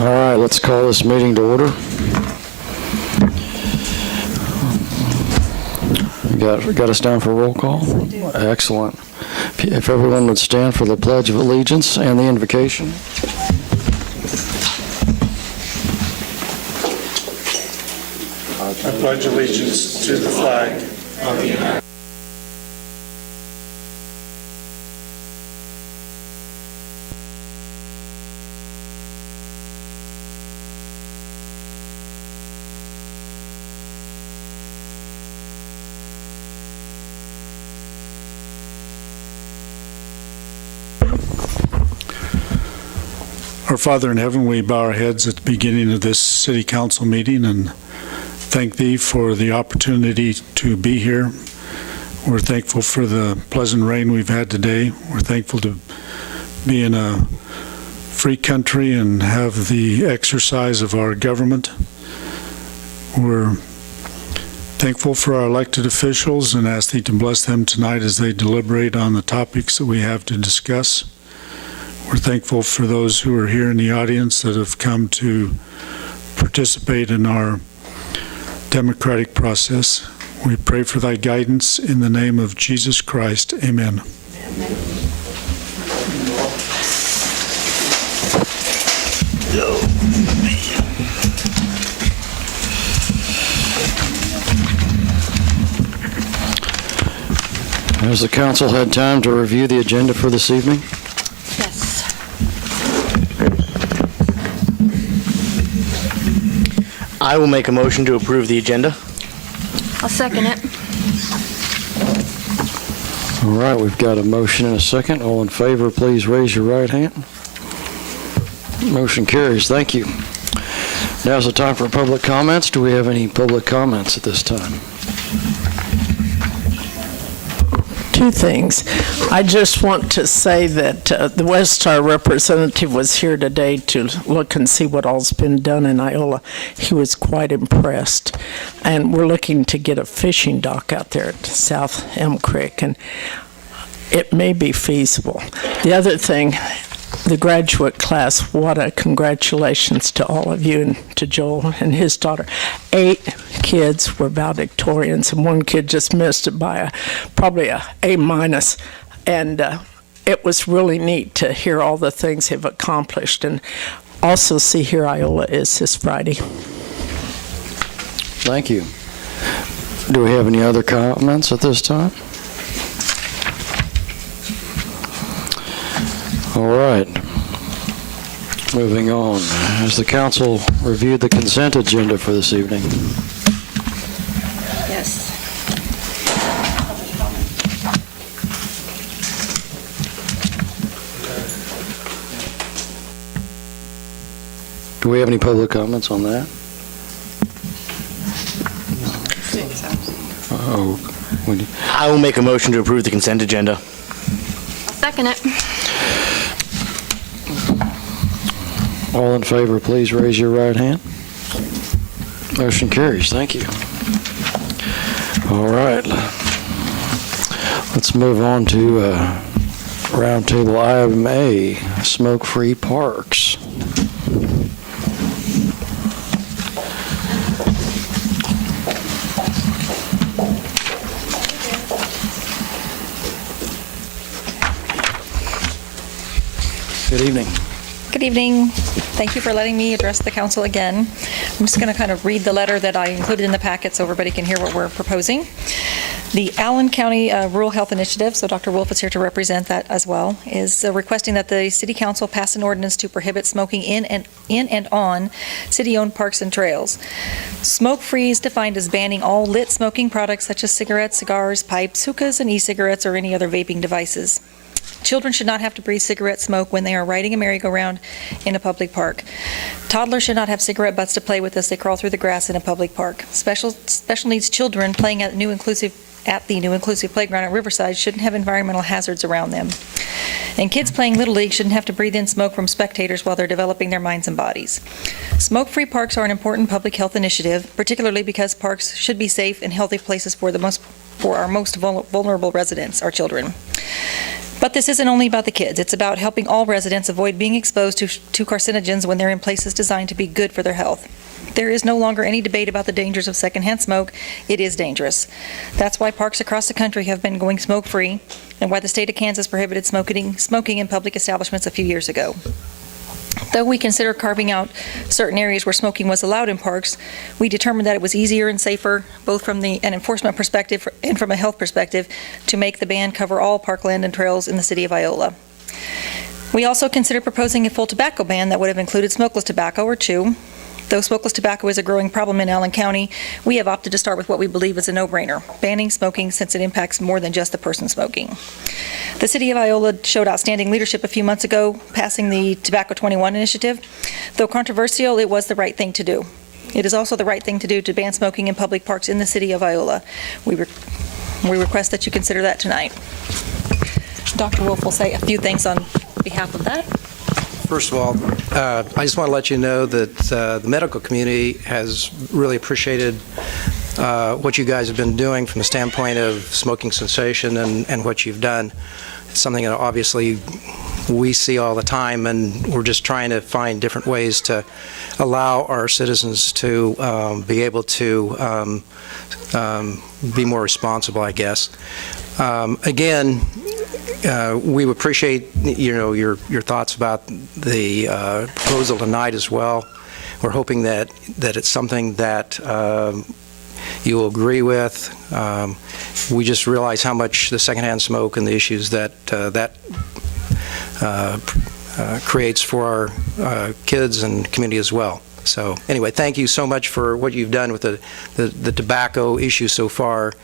All right, let's call this meeting to order. Got us down for a roll call? Excellent. If everyone would stand for the Pledge of Allegiance and the invocation. I pledge allegiance to the flag of the United States. Our Father in heaven, we bow our heads at the beginning of this city council meeting and thank Thee for the opportunity to be here. We're thankful for the pleasant rain we've had today. We're thankful to be in a free country and have the exercise of our government. We're thankful for our elected officials and ask Thee to bless them tonight as they deliberate on the topics that we have to discuss. We're thankful for those who are here in the audience that have come to participate in our democratic process. We pray for Thy guidance in the name of Jesus Christ. Amen. Amen. Has the council had time to review the agenda for this evening? I will make a motion to approve the agenda. I'll second it. All right, we've got a motion and a second. All in favor, please raise your right hand. Motion carries. Thank you. Now's the time for public comments. Do we have any public comments at this time? Two things. I just want to say that the West Star representative was here today to look and see what all's been done in Iola. He was quite impressed. And we're looking to get a fishing dock out there at South Elm Creek, and it may be feasible. The other thing, the graduate class, what a congratulations to all of you and to Joel and his daughter. 8 kids were valedictorians, and one kid just missed it by probably a A-. And it was really neat to hear all the things they've accomplished. And also see here Iola is this Friday. Thank you. Do we have any other comments at this time? All right. Moving on. Has the council reviewed the consent agenda for this evening? Yes. Do we have any public comments on that? I will make a motion to approve the consent agenda. I'll second it. All in favor, please raise your right hand. Motion carries. Thank you. All right. Let's move on to roundtable item A, smoke-free parks. Good evening. Good evening. Thank you for letting me address the council again. I'm just going to kind of read the letter that I included in the packet so everybody can hear what we're proposing. The Allen County Rural Health Initiative, so Dr. Wolf is here to represent that as well, is requesting that the City Council pass an ordinance to prohibit smoking in and on city-owned parks and trails. Smoke-free is defined as banning all lit smoking products such as cigarettes, cigars, pipes, hookahs, and e-cigarettes or any other vaping devices. Children should not have to breathe cigarette smoke when they are riding a merry-go-round in a public park. Toddlers should not have cigarette butts to play with as they crawl through the grass in a public park. Special needs children playing at the new inclusive playground at Riverside shouldn't have environmental hazards around them. And kids playing Little League shouldn't have to breathe in smoke from spectators while they're developing their minds and bodies. Smoke-free parks are an important public health initiative, particularly because parks should be safe and healthy places for our most vulnerable residents, our children. But this isn't only about the kids. It's about helping all residents avoid being exposed to carcinogens when they're in places designed to be good for their health. There is no longer any debate about the dangers of secondhand smoke. It is dangerous. That's why parks across the country have been going smoke-free, and why the state of Kansas prohibited smoking in public establishments a few years ago. Though we consider carving out certain areas where smoking was allowed in parks, we determined that it was easier and safer, both from an enforcement perspective and from a health perspective, to make the ban cover all parkland and trails in the city of Iola. We also considered proposing a full tobacco ban that would have included smokeless tobacco or chew. Though smokeless tobacco is a growing problem in Allen County, we have opted to start with what we believe is a no-brainer, banning smoking since it impacts more than just the person smoking. The City of Iola showed outstanding leadership a few months ago, passing the Tobacco 21 initiative. Though controversial, it was the right thing to do. It is also the right thing to do to ban smoking in public parks in the City of Iola. We request that you consider that tonight. Dr. Wolf will say a few things on behalf of that. First of all, I just want to let you know that the medical community has really appreciated what you guys have been doing from the standpoint of smoking cessation and what you've done. It's something that obviously we see all the time, and we're just trying to find different ways to allow our citizens to be able to be more responsible, I guess. Again, we appreciate, your thoughts about the proposal tonight as well. We're hoping that it's something that you will agree with. We just realize how much the secondhand smoke and the issues that creates for our kids and community as well. So anyway, thank you so much for what you've done with the tobacco issue so far.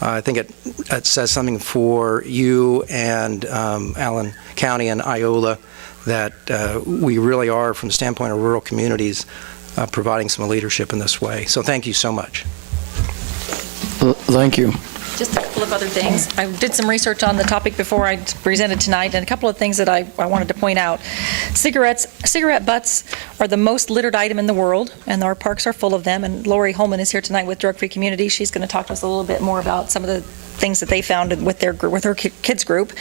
I think it says something for you and Allen County and Iola that we really are, from the standpoint of rural communities, providing some leadership in this way. So thank you so much. Thank you. Just a couple of other things. I did some research on the topic before I presented tonight, and a couple of things that I wanted to point out. Cigarette butts are the most littered item in the world, and our parks are full of them, and Lori Holman is here tonight with Drug Free Community. She's going to talk to us a little bit more about some of the things that they found with her kids group.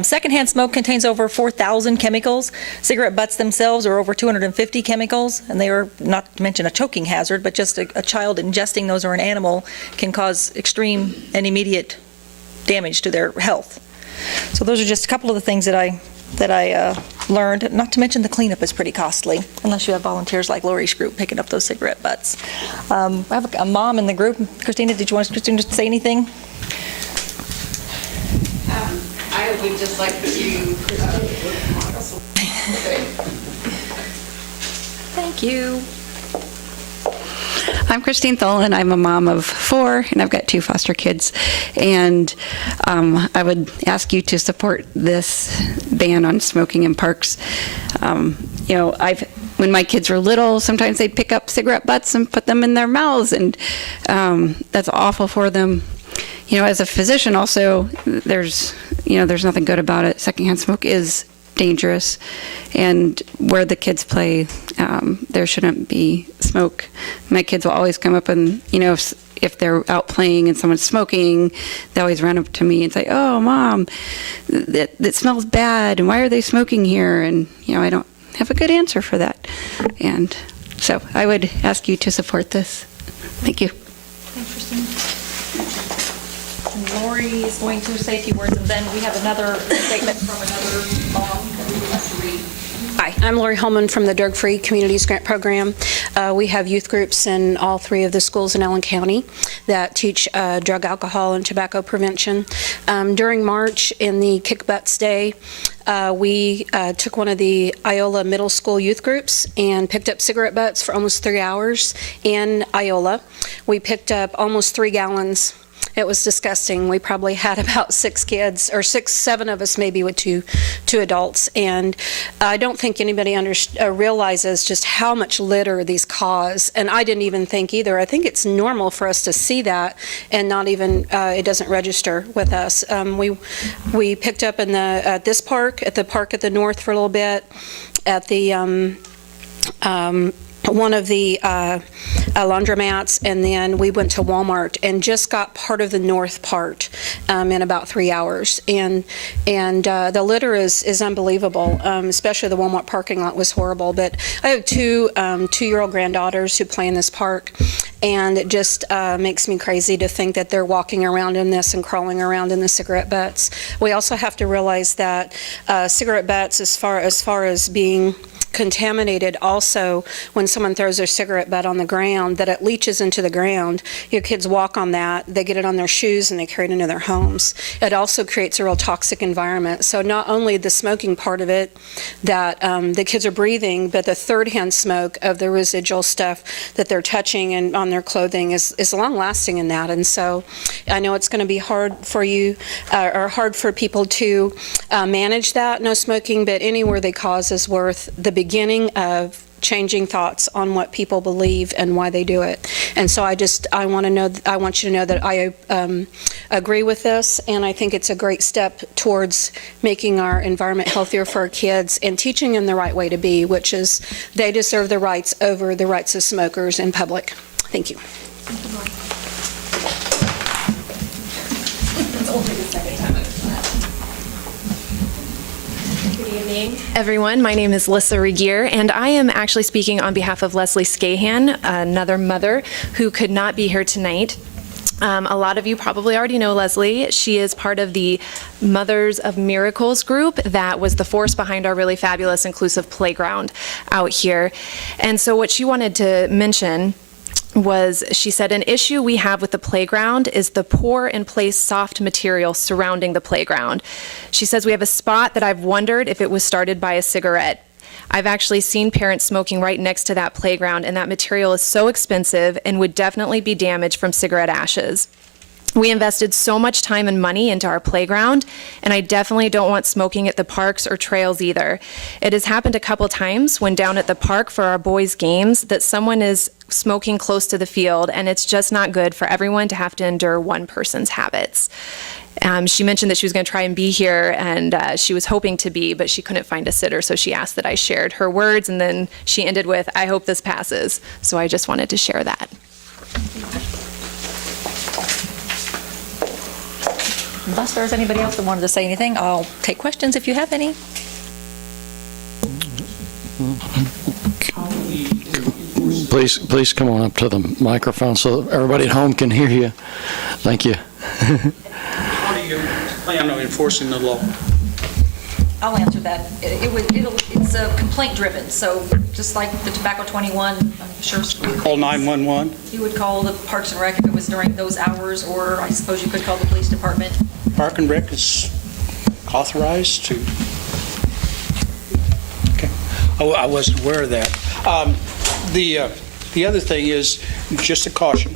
Secondhand smoke contains over 4,000 chemicals. Cigarette butts themselves are over 250 chemicals, and they are, not to mention a choking hazard, but just a child ingesting those or an animal can cause extreme and immediate damage to their health. So those are just a couple of the things that I learned, not to mention the cleanup is pretty costly, unless you have volunteers like Lori's group picking up those cigarette butts. I have a mom in the group. Christina, did you want Christina to say anything? I would just like to Thank you. I'm Christine Tholen. I'm a mom of 4, and I've got 2 foster kids. And I would ask you to support this ban on smoking in parks. When my kids were little, sometimes they'd pick up cigarette butts and put them in their mouths, and that's awful for them. As a physician also, there's nothing good about it. Secondhand smoke is dangerous, and where the kids play, there shouldn't be smoke. My kids will always come up and, if they're out playing and someone's smoking, they always run up to me and say, "Oh, Mom, that smells bad, and why are they smoking here?" And, I don't have a good answer for that. And so I would ask you to support this. Thank you. Thanks, Christine. And Lori is going to say a few words, and then we have another statement from another mom that we would like to read. Hi, I'm Lori Holman from the Drug Free Communities Grant Program. We have youth groups in all 3 of the schools in Allen County that teach drug, alcohol, and tobacco prevention. During March, in the Kick Butts Day, we took one of the Iola Middle School youth groups and picked up cigarette butts for almost 3 hours in Iola. We picked up almost 3 gallons. It was disgusting. We probably had about 6 kids, or 7 of us maybe with two adults. And I don't think anybody realizes just how much litter these cause. And I didn't even think either. I think it's normal for us to see that and not even, it doesn't register with us. We picked up in at the park at the north for a little bit, at the one of the laundromats, and then we went to Walmart and just got part of the north part in about 3 hours. And the litter is unbelievable, especially the Walmart parking lot was horrible. But I have two 2-year-old granddaughters who play in this park, and it just makes me crazy to think that they're walking around in this and crawling around in the cigarette butts. We also have to realize that cigarette butts, as far as being contaminated, also when someone throws their cigarette butt on the ground, that it leaches into the ground. Your kids walk on that, they get it on their shoes, and they carry it into their homes. It also creates a real toxic environment. So not only the smoking part of it that the kids are breathing, but the third-hand smoke of the residual stuff that they're touching and on their clothing is long-lasting in that. And so I know it's going to be hard for you, or hard for people to manage that, no smoking, but anywhere they cause is worth the beginning of changing thoughts on what people believe and why they do it. And so I want you to know that I agree with this, and I think it's a great step towards making our environment healthier for our kids and teaching them the right way to be, which is they deserve the rights over the rights of smokers in public. Thank you. Everyone, my name is Lissa Regier, and I am actually speaking on behalf of Leslie Scahan, another mother who could not be here tonight. A lot of you probably already know Leslie. She is part of the Mothers of Miracles group that was the force behind our really fabulous inclusive playground out here. And so what she wanted to mention was, she said, an issue we have with the playground is the pour and place soft material surrounding the playground. She says, we have a spot that I've wondered if it was started by a cigarette. I've actually seen parents smoking right next to that playground, and that material is so expensive and would definitely be damaged from cigarette ashes. We invested so much time and money into our playground, and I definitely don't want smoking at the parks or trails either. It has happened a couple times when down at the park for our boys' games that someone is smoking close to the field, and it's just not good for everyone to have to endure one person's habits. She mentioned that she was going to try and be here, and she was hoping to be, but she couldn't find a sitter, so she asked that I shared her words, and then she ended with, I hope this passes. So I just wanted to share that. Unless there's anybody else that wanted to say anything, I'll take questions if you have any. Please come on up to the microphone so everybody at home can hear you. Thank you. How do you plan on enforcing the law? I'll answer that. It's complaint driven, so just like the Tobacco 21, I'm sure. Call 911? You would call the Parks and Rec if it was during those hours, or I suppose you could call the police department. Park and Rec is authorized to? Okay. Oh, I wasn't aware of that. The other thing is just a caution,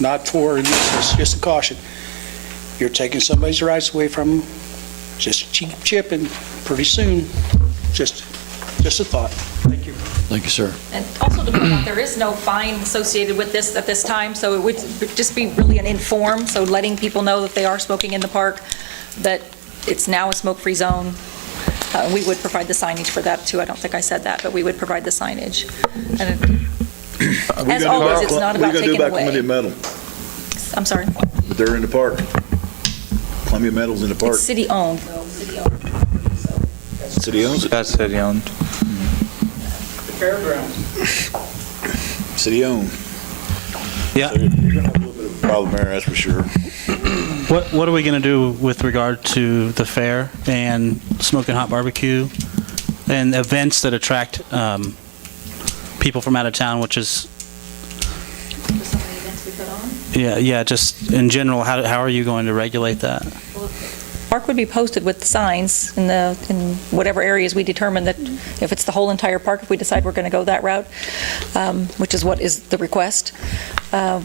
not for this, just a caution. You're taking somebody's rights away from them. Just a cheap chip, and pretty soon, just a thought. Thank you. Thank you, sir. And also to point out, there is no fine associated with this at this time, so it would just be really an inform, so letting people know that they are smoking in the park, that it's now a smoke-free zone. We would provide the signage for that, too. I don't think I said that, but we would provide the signage. And as always, it's not about taking away. What are we going to do about Columbia Metal? I'm sorry? But they're in the park. Columbia Metal's in the park. It's city-owned, though. City-owned. City owns it. That's city-owned. The fairgrounds. City owned. Yeah. So you're going to have a little bit of a problem there, that's for sure. What are we going to do with regard to the fair and smoking hot barbecue and events that attract people from out of town, which is... Some of the events we put on. Yeah, just in general, how are you going to regulate that? Well, park would be posted with signs in whatever areas we determine that, if it's the whole entire park, if we decide we're going to go that route, which is what is the request,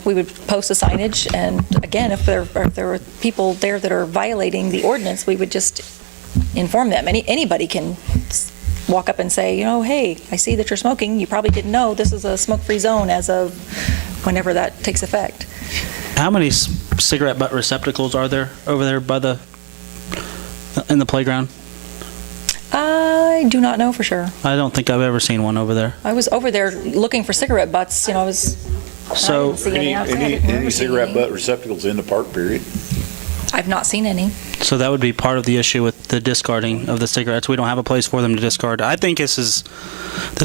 we would post a signage, and again, if there are people there that are violating the ordinance, we would just inform them. Anybody can walk up and say, hey, I see that you're smoking. You probably didn't know this is a smoke-free zone as of whenever that takes effect. How many cigarette butt receptacles are there over there in the playground? I I do not know for sure. I don't think I've ever seen one over there. I was over there looking for cigarette butts, I was. So- I didn't see any outside. I didn't remember Any seeing cigarette any. butt receptacles in the park, period? I've not seen any. So that would be part of the issue with the discarding of the cigarettes. We don't have a place for them to discard. I think this is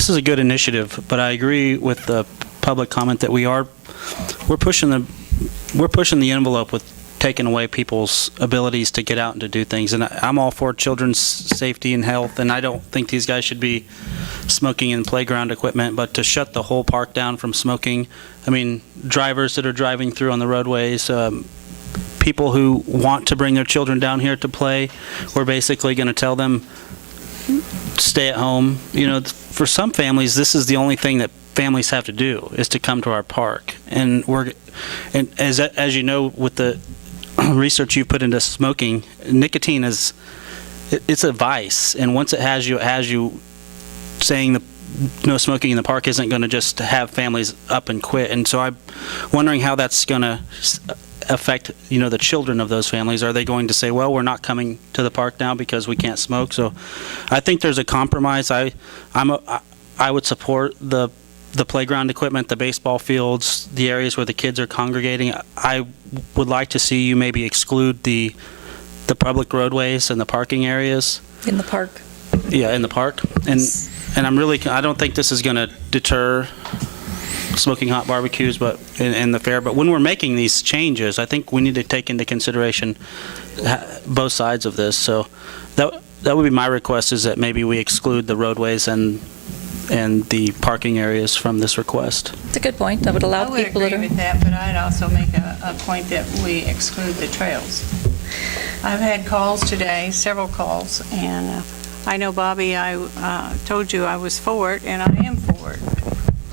a good initiative, but I agree with the public comment that we're pushing the envelope with taking away people's abilities to get out and to do things. And I'm all for children's safety and health, and I don't think these guys should be smoking in playground equipment, but to shut the whole park down from smoking, I mean, drivers that are driving through on the roadways, people who want to bring their children down here to play, we're basically going to tell them, stay at home. You know, for some families, this is the only thing that families have to do, is to come to our park. And as you know, with the research you put into smoking, nicotine it's a vice, and once it has you saying the no smoking in the park isn't going to just have families up and quit. And so I'm wondering how that's going to affect, the children of those families. Are they going to say, well, we're not coming to the park now because we can't smoke? So I think there's a compromise. I would support the playground equipment, the baseball fields, the areas where the kids are congregating. I would like to see you maybe exclude the public roadways and the parking areas. In the park. Yeah, in the park. And I don't think this is going to deter smoking hot barbecues in the fair. But when we're making these changes, I think we need to take into consideration both sides of this. So that would be my request, is that maybe we exclude the roadways and the parking areas from this request. It's a good point. That would allow people I would agree with that, but I'd also make a point that we exclude the trails. I've had calls today, several calls, and I know, Bobby, I told you I was for it, and I am for it.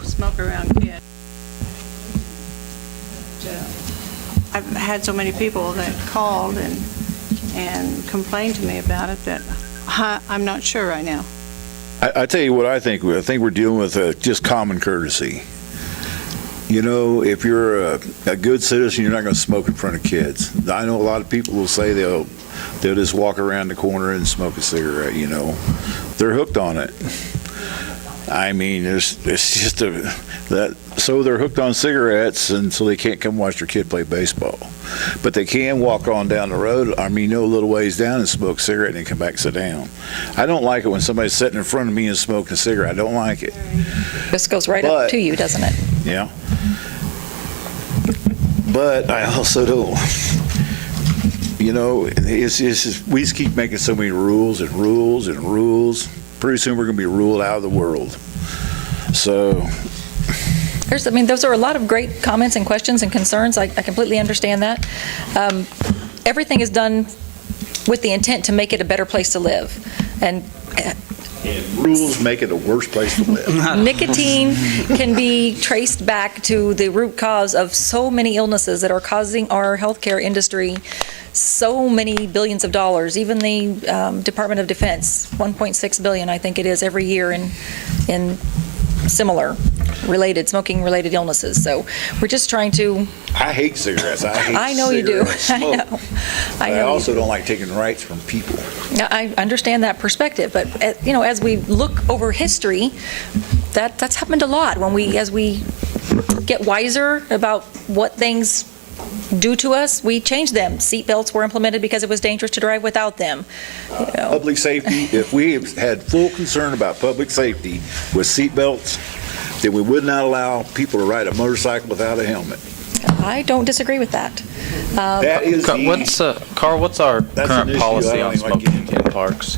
Smoke around kids. I've had so many people that called and complained to me about it that I'm not sure right now. I tell you what I think. I think we're dealing with just common courtesy. If you're a good citizen, you're not going to smoke in front of kids. I know a lot of people will say they'll just walk around the corner and smoke a cigarette, They're hooked on it. I mean, it's just so they're hooked on cigarettes, and so they can't come watch their kid play baseball. But they can walk on down the road, a little ways down, and smoke a cigarette and then come back and sit down. I don't like it when somebody's sitting in front of me and smoking a cigarette. I don't like it. This goes right up to you, doesn't it? Yeah. But I also don't, it's just, we just keep making so many rules and rules and rules. Pretty soon we're going to be ruled out of the world. So. Those are a lot of great comments and questions and concerns. I completely understand that. Everything is done with the intent to make it a better place to live. And rules make it a worse place to live. Nicotine can be traced back to the root cause of so many illnesses that are causing our healthcare industry so many billions of dollars. Even the Department of Defense, $1.6 billion, I think it is, every year in similar smoking-related illnesses. So we're just trying to. I hate cigarettes. I know you do. Smoke. I also don't like taking rights from people. I understand that perspective, but as we look over history, that's happened a lot. As we get wiser about what things do to us, we change them. Seatbelts were implemented because it was dangerous to drive without them. Public safety, if we had full concern about public safety with seatbelts, then we would not allow people to ride a motorcycle without a helmet. I don't disagree with that. That is Carl, what's our current policy on smoking in parks?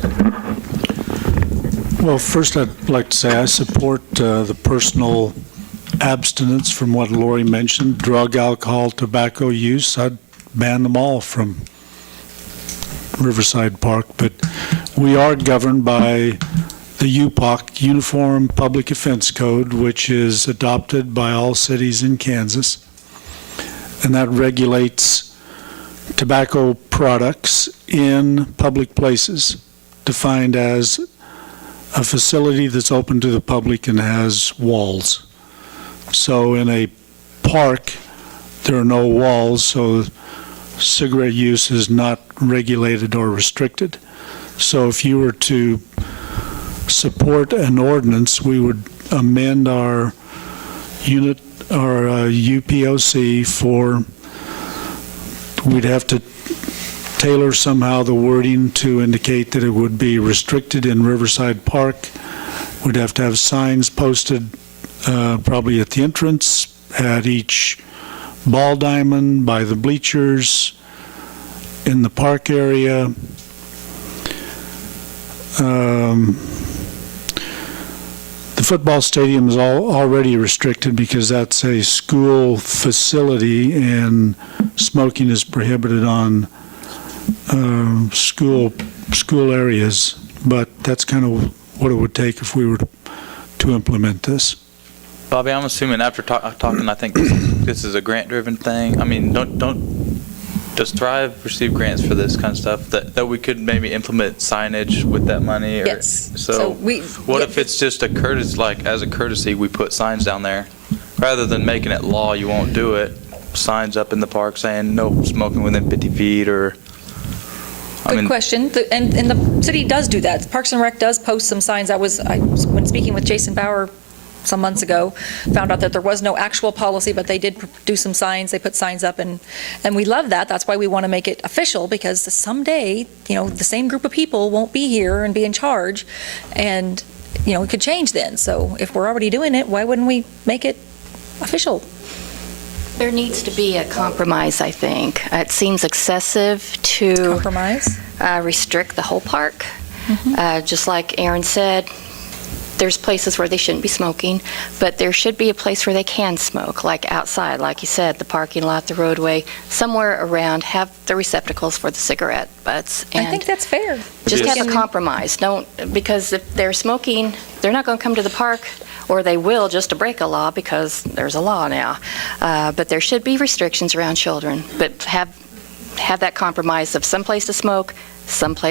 Well, first I'd like to say I support the personal abstinence from what Lori mentioned, drug, alcohol, tobacco use. I'd ban them all from Riverside Park, but we are governed by the UPOC, Uniform Public Offense Code, which is adopted by all cities in Kansas, and that regulates tobacco products in public places, defined as a facility that's open to the public and has walls. So in a park, there are no walls, so cigarette use is not regulated or restricted. So if you were to support an ordinance, we would amend our unit, our UPOC for, we'd have to tailor somehow the wording to indicate that it would be restricted in Riverside Park. We'd have to have signs posted probably at the entrance, at each ball diamond, by the bleachers, in the park area. The football stadium is already restricted because that's a school facility and smoking is prohibited on school areas. But that's kind of what it would take if we were to implement this. Bobby, I'm assuming after talking, I think this is a grant-driven thing. I mean, does Thrive receive grants for this kind of stuff that we could maybe implement signage with that money? Or, Yes. So what if it's just a courtesy, like as a courtesy, we put signs down there? Rather than making it law, you won't do it, signs up in the park saying no smoking within 50 feet or... Good question. And the city does do that. Parks and Rec does post some signs. When speaking with Jason Bauer some months ago, found out that there was no actual policy, but they did do some signs. They put signs up, and we love that. That's why we want to make it official, because someday, the same group of people won't be here and be in charge, and, it could change then. So if we're already doing it, why wouldn't we make it official? There needs to be a compromise, I think. It seems excessive to compromise, restrict the whole park. Just like Aaron said, there's places where they shouldn't be smoking, but there should be a place where they can smoke, like outside, like you said, the parking lot, the roadway, somewhere around, have the receptacles for the cigarette butts. I think that's fair. Just have a compromise. Because if they're smoking, they're not going to come to the park, or they will just to break a law because there's a law now. But there should be restrictions around children, but have that compromise of some place to smoke,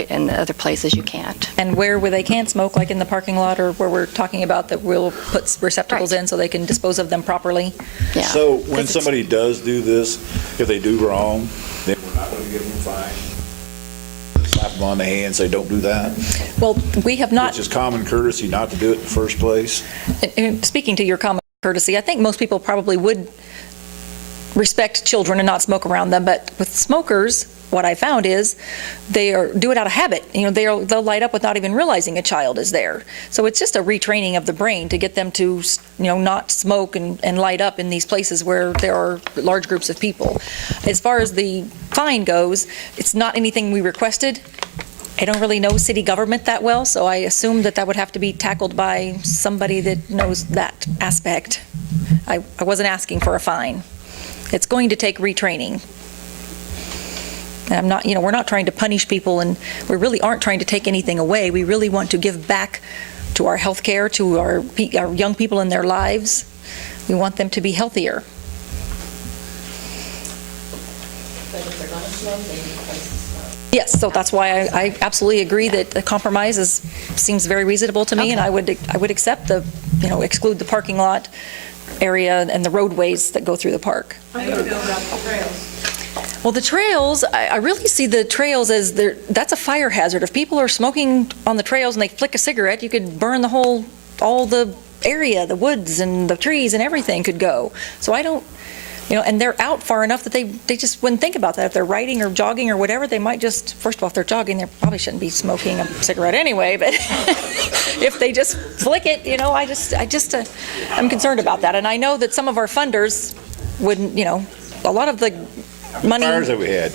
and other places you can't. And where they can't smoke, like in the parking lot, or where we're talking about that we'll put receptacles in so they can dispose of them properly. Yeah. So when somebody does do this, if they do wrong, then we're not going to give them a fine. Slap them on the hand and say, don't do that. Well, we have not. It's just common courtesy not to do it in the first place. And speaking to your common courtesy, I think most people probably would respect children and not smoke around them. But with smokers, what I found is they do it out of habit. They'll light up with not even realizing a child is there. So it's just a retraining of the brain to get them to, not smoke and light up in these places where there are large groups of people. As far as the fine goes, it's not anything we requested. I don't really know city government that well, so I assume that would have to be tackled by somebody that knows that aspect. I wasn't asking for a fine. It's going to take retraining. And I'm not, we're not trying to punish people, and we really aren't trying to take anything away. We really want to give back to our health care, to our young people in their lives. We want them to be healthier. Yes, so that's why I absolutely agree that the compromise seems very reasonable to me, and I would accept exclude the parking lot area and the roadways that go through the park. How do you feel about the trails? Well, the trails, I really see the trails as that's a fire hazard. If people are smoking on the trails and they flick a cigarette, you could burn all the area, the woods and the trees and everything could go. So I don't, and they're out far enough that they just wouldn't think about that. If they're riding or jogging or whatever, they might just, first of all, if they're jogging, they probably shouldn't be smoking a cigarette anyway, but if they just flick it, I'm concerned about that. And I know that some of our funders wouldn't, a lot of the money. Fires that we had?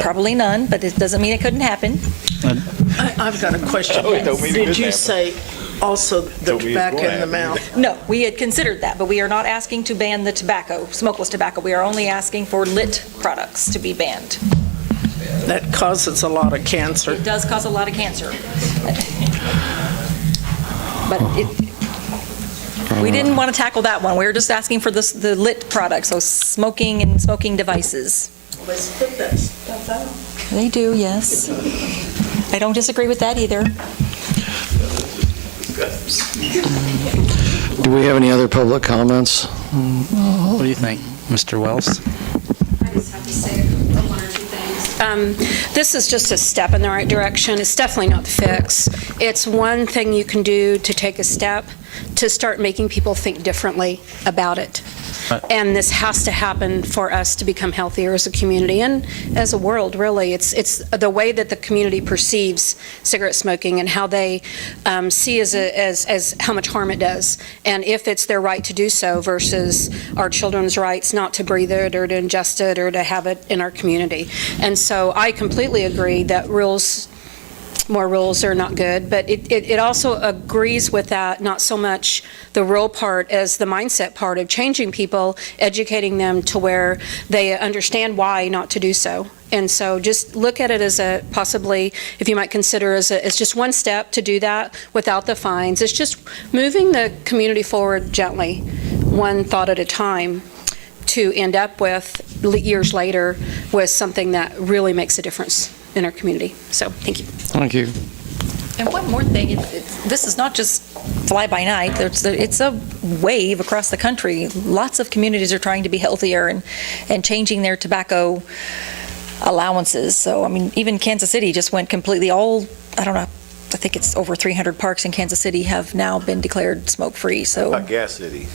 Probably none, but it doesn't mean it couldn't happen. I've got a question. Did you say also the tobacco in the mouth? No, we had considered that, but we are not asking to ban the tobacco, smokeless tobacco. We are only asking for lit products to be banned. That causes a lot of cancer. It does cause a lot of cancer. But we didn't want to tackle that one. We were just asking for the lit products, so smoking and smoking devices. Let's put that stuff out. They do, yes. I don't disagree with that either. Do we have any other public comments? What do you think, Mr. Wells? I just have to say one or two things. This is just a step in the right direction. It's definitely not the fix. It's one thing you can do to take a step to start making people think differently about it. And this has to happen for us to become healthier as a community and as a world, really. It's the way that the community perceives cigarette smoking and how they see as how much harm it does, and if it's their right to do so versus our children's rights not to breathe it or to ingest it or to have it in our community. And so I completely agree that more rules are not good, but it also agrees with that, not so much the rule part as the mindset part of changing people, educating them to where they understand why not to do so. And so just look at it as a possibly, if you might consider as just one step to do that without the fines. It's just moving the community forward gently, one thought at a time, to end up with, years later, with something that really makes a difference in our community. So, thank you. Thank you. And one more thing, this is not just fly by night. It's a wave across the country. Lots of communities are trying to be healthier and changing their tobacco allowances. So, I mean, even Kansas City just went completely I don't know, I think it's over 300 parks in Kansas City have now been declared smoke-free. So, Like Gas City.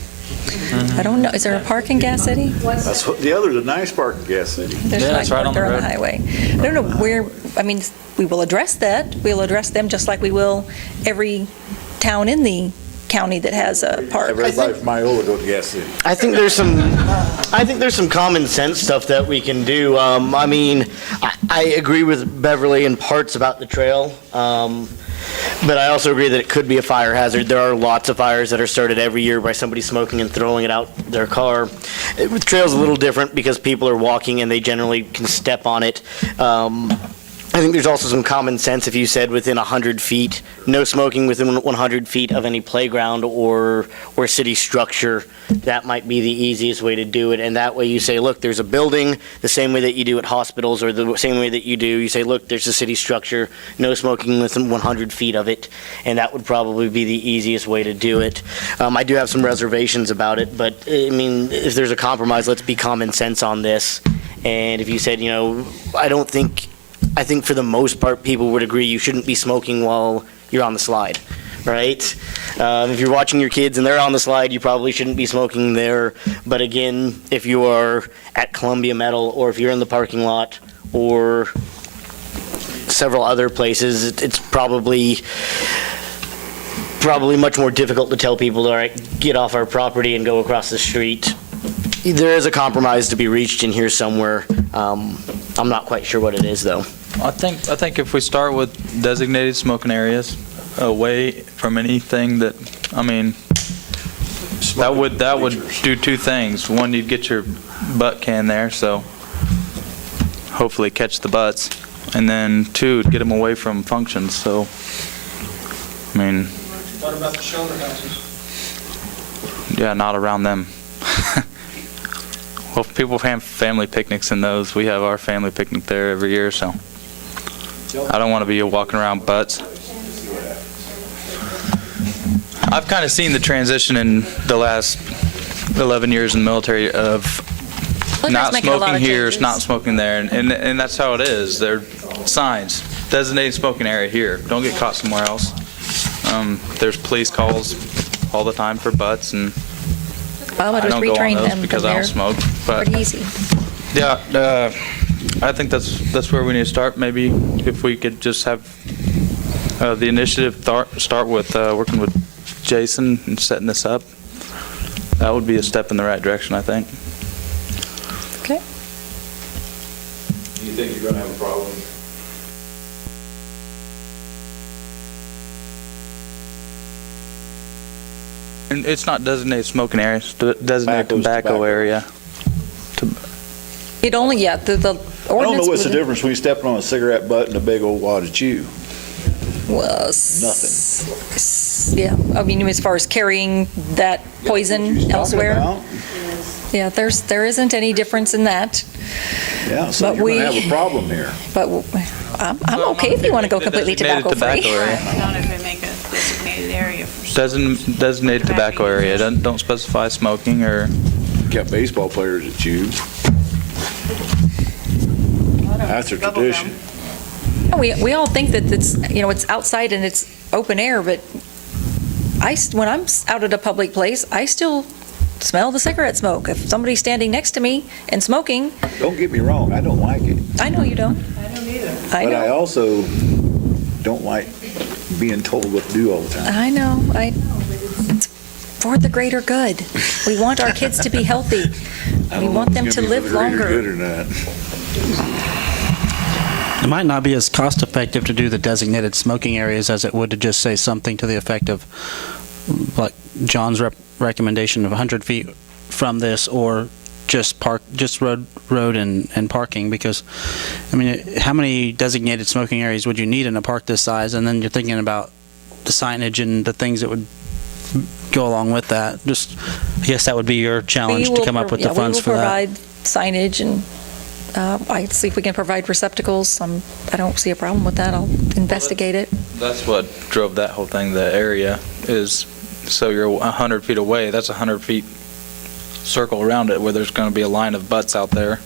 I don't know, is there a park in Gas City? That's what, the other's a nice park in Gas City. There's a nice park there on the highway. I don't know where, I mean, we will address that. We'll address them just like we will every town in the county that has a park. Everybody from Iola go to Gas City. I think there's some common sense stuff that we can do. I mean, I agree with Beverly in parts about the trail. But I also agree that it could be a fire hazard. There are lots of fires that are started every year by somebody smoking and throwing it out their car. The trail's a little different because people are walking and they generally can step on it. I think there's also some common sense if you said within 100 feet, no smoking within 100 feet of any playground or city structure. That might be the easiest way to do it. And that way you say, look, there's a building, the same way that you do at hospitals or the same way that you say, look, there's a city structure, no smoking within 100 feet of it. And that would probably be the easiest way to do it. I do have some reservations about it, but I mean, if there's a compromise, let's be common sense on this. And if you said, you know, I think for the most part, people would agree you shouldn't be smoking while you're on the slide, right? If you're watching your kids and they're on the slide, you probably shouldn't be smoking there. But again, if you are at Columbia Metal or if you're in the parking lot or several other places, it's probably much more difficult to tell people, all right, get off our property and go across the street. There is a compromise to be reached in here somewhere. I'm not quite sure what it is, though. I think if we start with designated smoking areas, away from anything that, I mean, that would do two things. One, you'd get your butt can there, so hopefully catch the butts, and then two, get them away from functions. So, I mean, What about the shelter houses? yeah, not around them. Well, people have family picnics in those. We have our family picnic there every year, so I don't want to be walking around butts. I've kind of seen the transition in the last 11 years in the military of not smoking here, not smoking there, and that's how it is. There are signs, designated smoking area here. Don't get caught somewhere else. There's police calls all the time for butts, and I don't go on those because I don't smoke. But pretty easy. Yeah, I think that's where we need to start. Maybe if we could just have the initiative start with working with Jason and setting this up. That would be a step in the right direction, I think. Okay. Do you think you're going to have a problem? And it's not designated smoking area, it's designated tobacco area. It only, the ordinance. I don't know what's the difference between stepping on a cigarette butt and a big old wad of chew. Well, nothing. Yeah, I mean, as far as carrying that poison elsewhere. Yeah, there isn't any difference in that. Yeah, so you're going to have a problem here. But I'm okay if you want to go completely tobacco-free. Don't even make a designated area for Designated tobacco area. Don't specify smoking or. Got baseball players that chew. That's a tradition. We all think that it's outside and it's open air, but when I'm out at a public place, I still smell the cigarette smoke. If somebody's standing next to me and smoking. Don't get me wrong, I don't like it. I know you don't. I don't either. I know. But I also don't like being told what to do all the time. I know. It's for the greater good. We want our kids to be healthy. We want them to live longer. Good or not. It might not be as cost effective to do the designated smoking areas as it would to just say something to the effect of, like John's recommendation of 100 feet from this, or just road and parking, because I mean, how many designated smoking areas would you need in a park this size? And then you're thinking about the signage and the things that would go along with that. Just, I guess that would be your challenge to come up with the funds for that. We will provide signage, and I see if we can provide receptacles. I don't see a problem with that. I'll investigate it. That's what drove that whole thing, the area, is so you're 100 feet away, that's 100 feet circle around it where there's going to be a line of butts out there.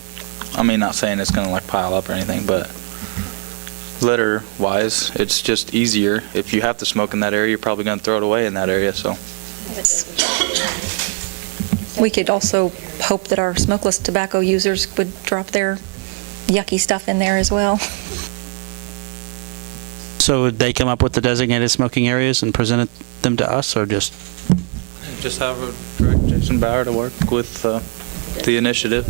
I mean, not saying it's going to like pile up or anything, but litter-wise, it's just easier. If you have to smoke in that area, you're probably going to throw it away in that area, so. We could also hope that our smokeless tobacco users would drop their yucky stuff in there as well. So would they come up with the designated smoking areas and present them to us, or just? Just have a direct Jason Bauer to work with the initiative.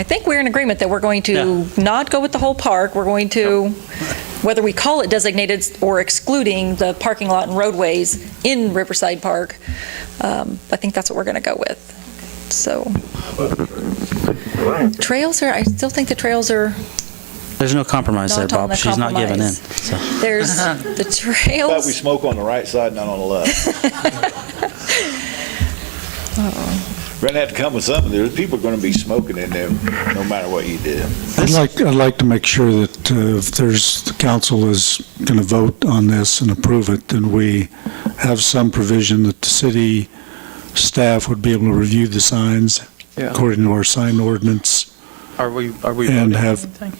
I think we're in agreement that we're going to not go with the whole park. We're going to, whether we call it designated or excluding the parking lot and roadways in Riverside Park, I think that's what we're going to go with. So, trails are, I still think the trails are. There's no compromise there, Not on Bob. the She's not giving in. compromise. So. There's the trails. But we smoke on the right side, not on the left. We're gonna have to come with something. There's people going to be smoking in there, no matter what you do. I'd like to make sure that if the council is going to vote on this and approve it, then we have some provision that the city staff would be able to review the signs according to our sign ordinance. Are we And voting have- anything?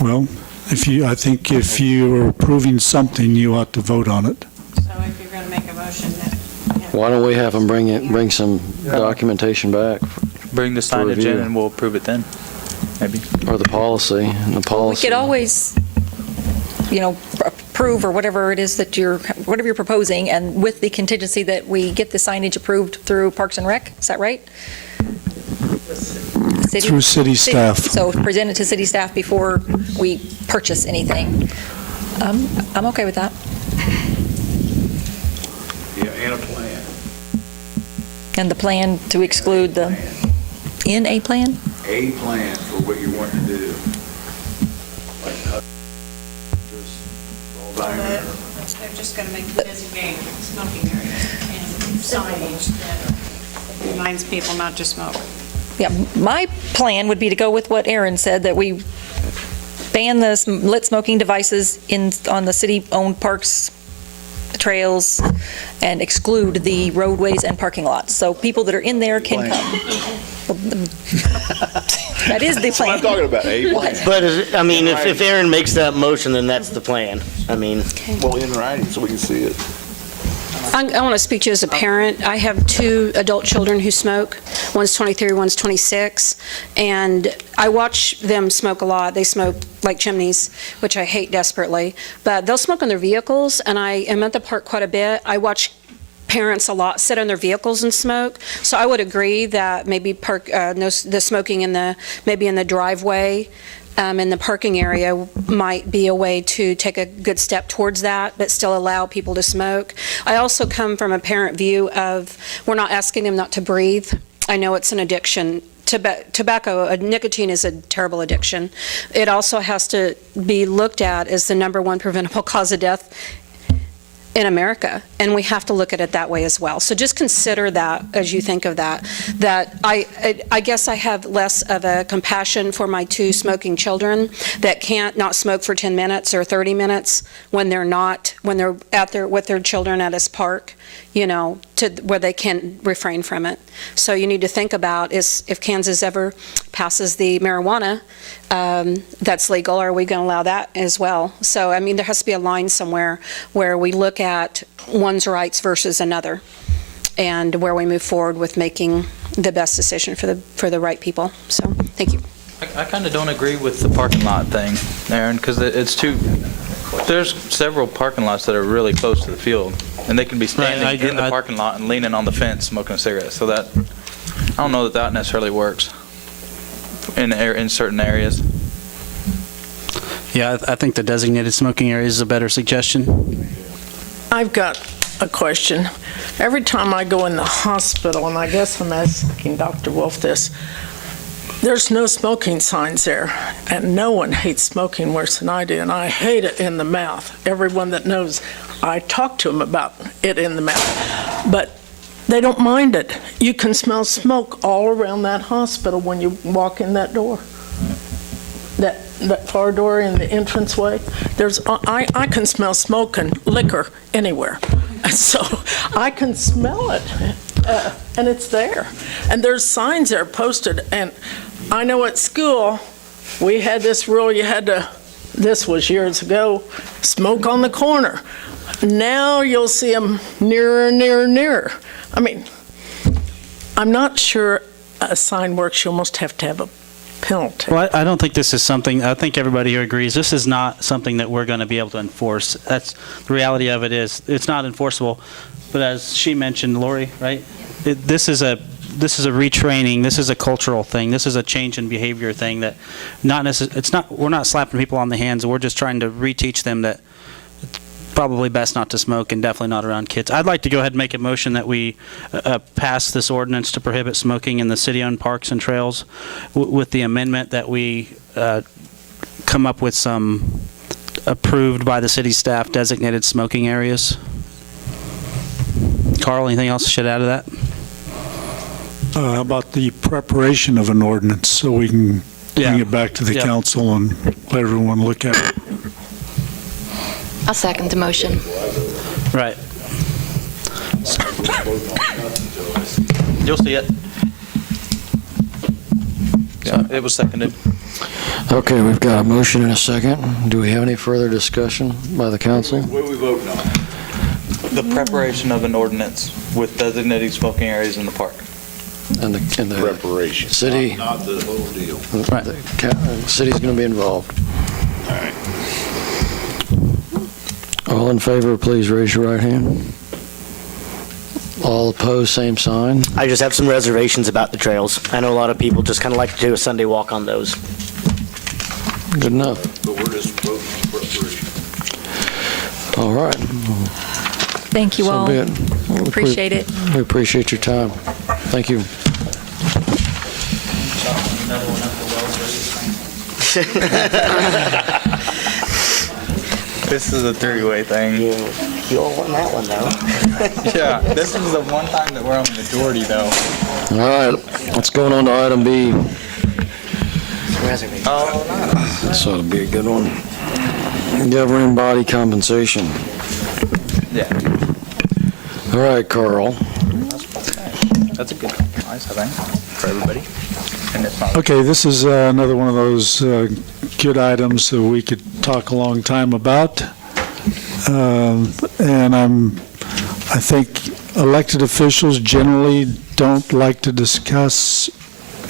Well, I think if you are approving something, you ought to vote on it. So if you're going to make a motion that. Why don't we have them bring some documentation back, Bring the signage review. in and we'll approve it then, maybe. or the policy, and the We policy? could always, approve or whatever it is that whatever you're proposing, and with the contingency that we get the signage approved through Parks and Rec. Is that right? Through city staff. So present it to city staff before we purchase anything. I'm okay with that. Yeah, and a plan. And the plan to exclude in a plan? A plan for what you want to do. They're just going to make designated smoking areas and signage that reminds people not to smoke. Yeah, my plan would be to go with what Aaron said, that we ban the lit smoking devices on the city-owned parks, trails, and exclude the roadways and parking lots. So people that are in there can come. That is the That's what I'm plan. talking about, A plan. But, if Aaron makes that motion, then that's the plan. Well, in writing, so we can see it. I want to speak to you as a parent. I have 2 adult children who smoke. One's 23, one's 26. And I watch them smoke a lot. They smoke like chimneys, which I hate desperately. But they'll smoke in their vehicles, and I am at the park quite a bit. I watch parents a lot sit in their vehicles and smoke. So I would agree that maybe the smoking maybe in the driveway in the parking area might be a way to take a good step towards that, but still allow people to smoke. I also come from a parent view of, we're not asking them not to breathe. I know it's an addiction. Tobacco, nicotine is a terrible addiction. It also has to be looked at as the #1 preventable cause of death in America, and we have to look at it that way as well. So just consider that as you think of that. That I guess I have less of a compassion for my 2 smoking children that can't not smoke for 10 minutes or 30 minutes when they're out there with their children at this park, you know, to where they can refrain from it. So you need to think about is if Kansas ever passes the marijuana that's legal, are we going to allow that as well? So, I mean, there has to be a line somewhere where we look at one's rights versus another and where we move forward with making the best decision for the right people. So, thank you. I kind of don't agree with the parking lot thing, Aaron, because there's several parking lots that are really close to the field, and they can be standing in the parking lot and leaning on the fence smoking a cigarette. So that, I don't know that necessarily works in certain areas. Yeah, I think the designated smoking area is a better suggestion. I've got a question. Every time I go in the hospital, and I guess I'm asking Dr. Wolf this, there's no smoking signs there, and no one hates smoking worse than I do, and I hate it in the mouth. Everyone that knows, I talk to them about it in the mouth, but they don't mind it. You can smell smoke all around that hospital when you walk in that door, that far door in the entranceway. I can smell smoke and liquor anywhere, so I can smell it, and it's there. And there's signs there posted, and I know at school, we had this rule, this was years ago, smoke on the corner. Now you'll see them nearer and nearer and nearer. I mean, I'm not sure a sign works. You almost have to have a penalty. Well, I don't think this is something, I think everybody here agrees, this is not something that we're going to be able to enforce. That's the reality of it is, it's not enforceable. But as she mentioned, Lori, right? This is a retraining, this is a cultural thing, this is a change in behavior thing that we're not slapping people on the hands, we're just trying to reteach them that it's probably best not to smoke and definitely not around kids. I'd like to go ahead and make a motion that we pass this ordinance to prohibit smoking in the city-owned parks and trails with the amendment that we come up with some approved by the city staff designated smoking areas. Carl, anything else you should add to that? How about the preparation of an ordinance so we can bring it back to the council and let everyone look at it? I'll second the motion. Right. You'll see it. Yeah, it was seconded. Okay, we've got a motion and a second. Do we have any further discussion by the council? What are we voting on? The preparation of an ordinance with designated smoking areas in the park. And the Preparation. city, Not the whole deal. the city's going to be involved. All right. All in favor, please raise your right hand. All opposed, same sign. I just have some reservations about the trails. I know a lot of people just kind of like to do a Sunday walk on those. Good enough. But we're just voting on preparation. All right. Thank you So all. be it. Appreciate it. We appreciate your time. Thank you. This is a three-way thing. You all won that one, though. Yeah, this is the one time that we're on the majority, though. All right, let's go on to item B. Oh, This ought to be a good one. Governing body compensation. Yeah. All right, Carl. That's a good compromise, I think, for everybody. And it's not. Okay, this is another one of those good items that we could talk a long time about. And I think elected officials generally don't like to discuss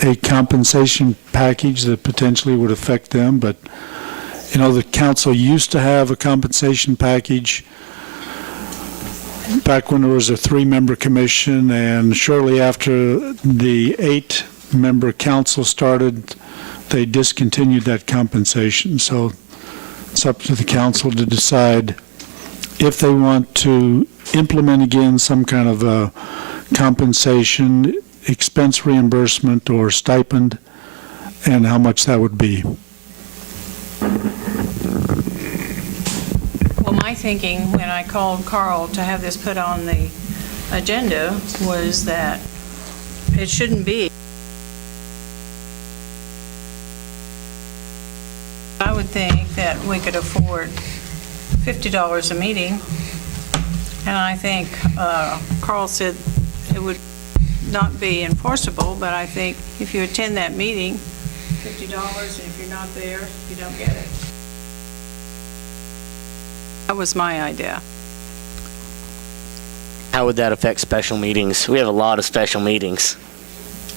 a compensation package that potentially would affect them, but you know, the council used to have a compensation package back when there was a 3-member commission, and shortly after the 8-member council started, they discontinued that compensation. So it's up to the council to decide if they want to implement again some kind of a compensation, expense reimbursement, or stipend, and how much that would be. Well, my thinking when I called Carl to have this put on the agenda was that it shouldn't be. I would think that we could afford $50 a meeting, and I think Carl said it would not be enforceable, but I think if you attend that meeting, $50, and if you're not there, you don't get it. That was my idea. How would that affect special meetings? We have a lot of special meetings.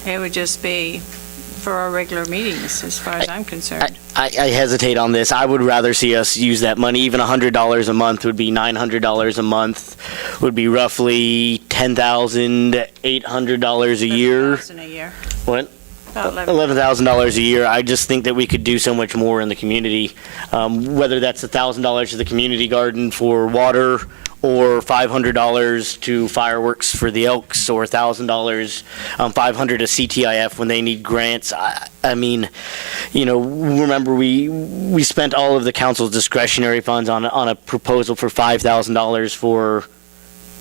It would just be for our regular meetings, as far as I'm concerned. I hesitate on this. I would rather see us use that money. Even $100 a month would be $900 a month, would be roughly $10,800 a year. $11,000 a year. What? About $11,000 a year. I just think that we could do so much more in the community, whether that's $1,000 to the community garden for water, or $500 to fireworks for the Elks, or $1,000, $500 to CTIF when they need grants. I mean, you know, remember we spent all of the council's discretionary funds on a proposal for $5,000 for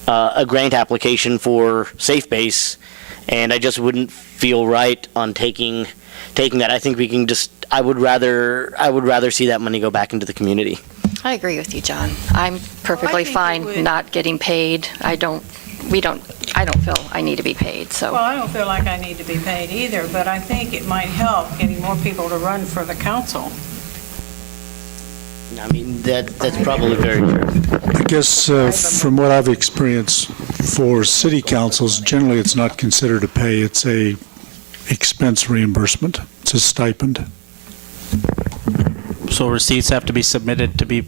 a grant application for Safe Base, and I just wouldn't feel right on taking that. I think we can just. I would rather see that money go back into the community. I agree with you, John. I'm perfectly fine not getting paid. I don't feel I need to be paid, so. Well, I don't feel like I need to be paid either, but I think it might help getting more people to run for the council. I mean, that's probably very true. I guess from what I've experienced for city councils, generally it's not considered a pay, it's a expense reimbursement. It's a stipend. So receipts have to be submitted to be.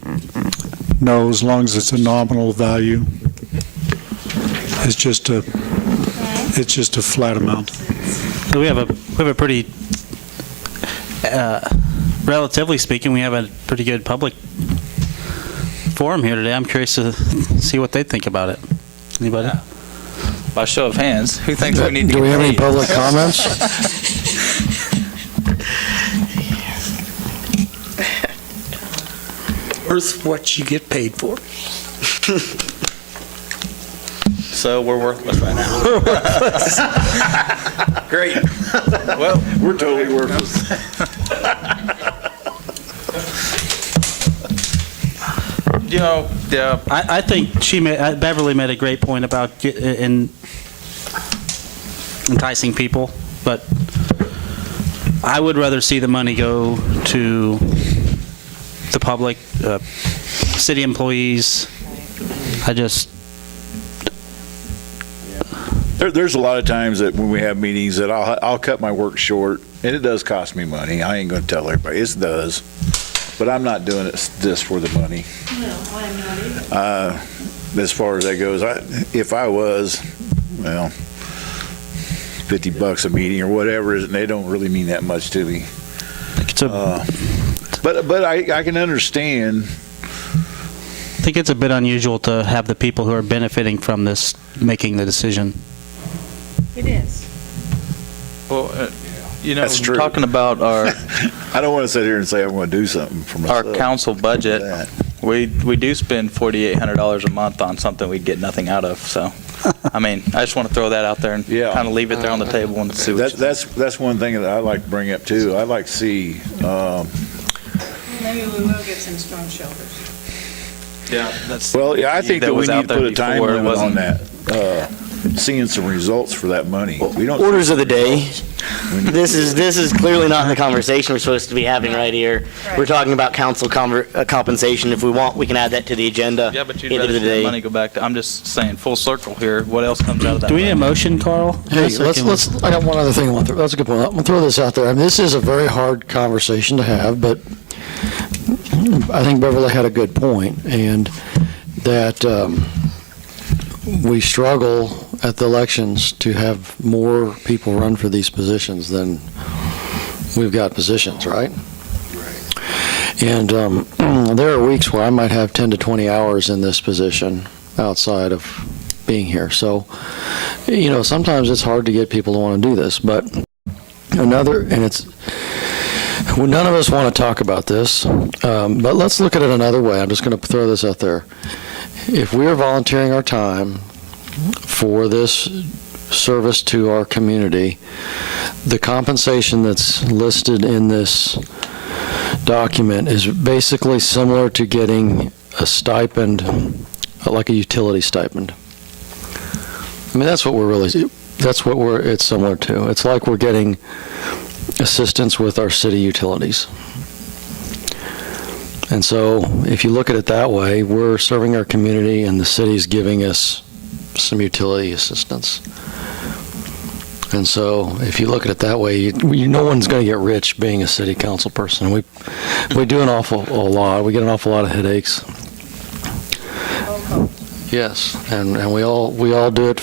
No, as long as it's a nominal value. It's just a flat amount. We have a pretty, relatively speaking, we have a pretty good public forum here today. I'm curious to see what they think about it. Anybody? Yeah. By show of hands, who thinks we need to Do get we have any paid? public comments? Worth what you get paid for. So we're worthless right now. Great. Well, We're totally worthless. you know, yeah, I think Beverly made a great point about enticing people, but I would rather see the money go to the public, city employees. There's a lot of times that when we have meetings that I'll cut my work short, and it does cost me money. I ain't going to tell everybody. It does. But I'm not doing this for the money. No, I'm not either. As far as that goes, if I was, well, $50 a meeting or whatever, and they don't really mean that much to me. But I can understand. I think it's a bit unusual to have the people who are benefiting from this making the decision. It is. well, you know, That's true. talking about our I don't want to sit here and say I'm going to do something for myself. our council budget, we do spend $4,800 a month on something we get nothing out of. So, I mean, I just want to throw that out there and kind of leave it there on the table and see what. That's one thing that I like to bring up too. I like to see. Maybe we will get some storm shelters. Yeah, that's. Well, yeah, I think that we was need out to there put a time before, it limit on wasn't- that. Seeing some results for that money. We don't. Orders of the day. This is clearly not the conversation we're supposed to be having right here. We're talking about council compensation. If we want, we can add that to the agenda. Yeah, but you'd End of rather the see the day. money go back to. I'm just saying, full circle here. What else comes out of that? Do we need a money? motion, Carl? Hey, let's, I got one other thing I want to throw. That's a good point. I'm going to throw this out there. I mean, this is a very hard conversation to have, but I think Beverly had a good point, and that we struggle at the elections to have more people run for these positions than we've got positions, right? And there are weeks where I might have 10 to 20 hours in this position outside of being here. So, you know, sometimes it's hard to get people to want to do this, but and it's, Well, none of us want to talk about this, but let's look at it another way. I'm just going to throw this out there. If we are volunteering our time for this service to our community, the compensation that's listed in this document is basically similar to getting a stipend, like a utility stipend. I mean, it's similar to. It's like we're getting assistance with our city utilities. And so if you look at it that way, we're serving our community and the city's giving us some utility assistance. And so if you look at it that way, no one's going to get rich being a city council person. We do an awful lot. We get an awful lot of headaches. Yes, and we all do it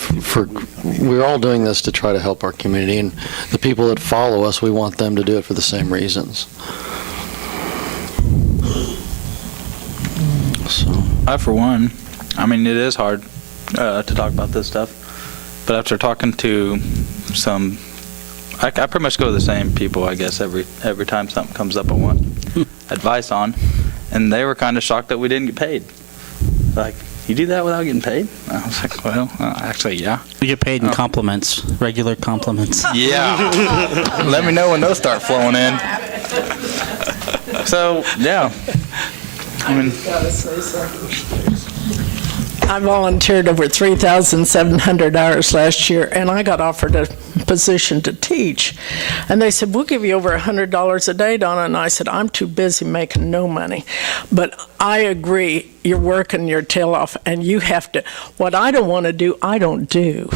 we're all doing this to try to help our community, and the people that follow us, we want them to do it for the same reasons. So I, for one, I mean, it is hard to talk about this stuff, but after talking to some, I pretty much go to the same people, I guess, every time something comes up I want advice on, and they were kind of shocked that we didn't get paid. Like, you do that without getting paid? I was like, well, actually, yeah. We get paid in compliments, regular compliments. Yeah. Let me know when those start flowing in. So, yeah. I mean, I volunteered over 3,700 hours last year, and I got offered a position to teach. And they said, we'll give you over $100 a day, Donna. And I said, I'm too busy making no money. But I agree, you're working your tail off, and you have to. What I don't want to do, I don't do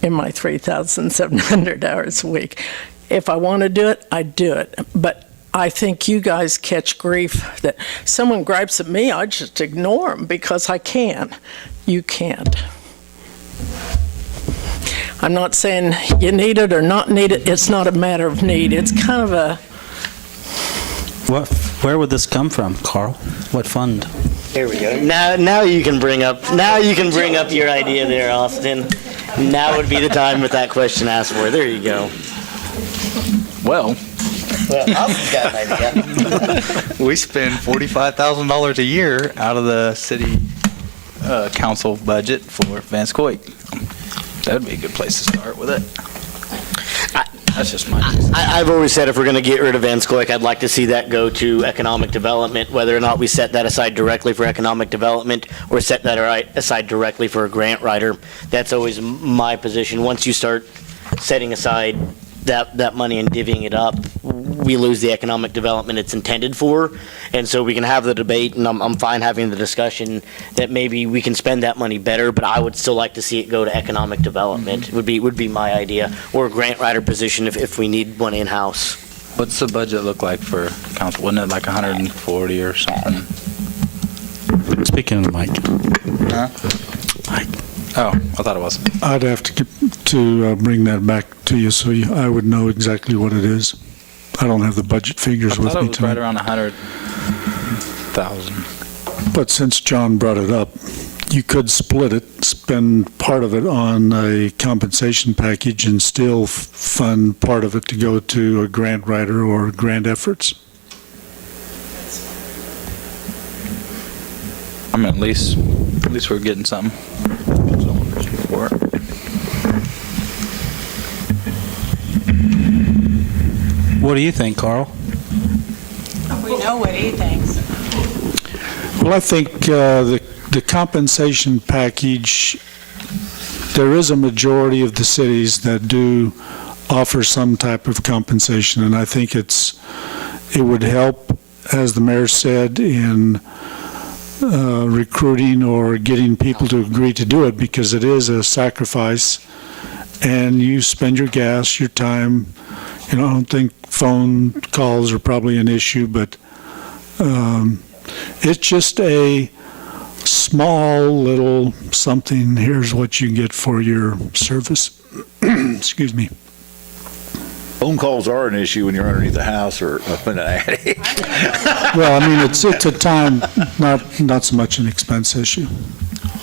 in my 3,700 hours a week. If I want to do it, I do it. But I think you guys catch grief that someone gripes at me, I just ignore them because I can. You can't. I'm not saying you need it or not need it. It's not a matter of need. It's kind of a... Where would this come from, Carl? What fund? Here we go. Now you can bring up your idea there, Austin. Now would be the time with that question asked for. There you go. well, Austin's got an idea. we spend $45,000 a year out of the city council budget for Vance Coit. That would be a good place to start with it. That's just my I've always said if we're going to get rid of Vance Coit, I'd like to see that go to economic development, whether or not we set that aside directly for economic development or set that aside directly for a grant writer. That's always my position. Once you start setting aside that money and divvying it up, we lose the economic development it's intended for. And so we can have the debate, and I'm fine having the discussion that maybe we can spend that money better, but I would still like to see it go to economic development, would be my idea, or a grant writer position if we need one in-house. What's the budget look like for council? Wasn't it like 140 or something? Speaking of the mic. Huh? Mike. Oh, I thought it was. I'd have to bring that back to you so I would know exactly what it is. I don't have the budget figures with I thought me it was tonight. right around 100,000. But since John brought it up, you could split it, spend part of it on a compensation package and still fund part of it to go to a grant writer or grant efforts. I mean, at least we're getting something for it. What do you think, Carl? We know what he thinks. Well, I think the compensation package, there is a majority of the cities that do offer some type of compensation, and I think it would help, as the mayor said, in recruiting or getting people to agree to do it, because it is a sacrifice, and you spend your gas, your time. I don't think phone calls are probably an issue, but it's just a small little something. Here's what you get for your service. Excuse me. Phone calls are an issue when you're underneath the house or up in an attic. Well, I mean, it's a time, not so much an expense issue.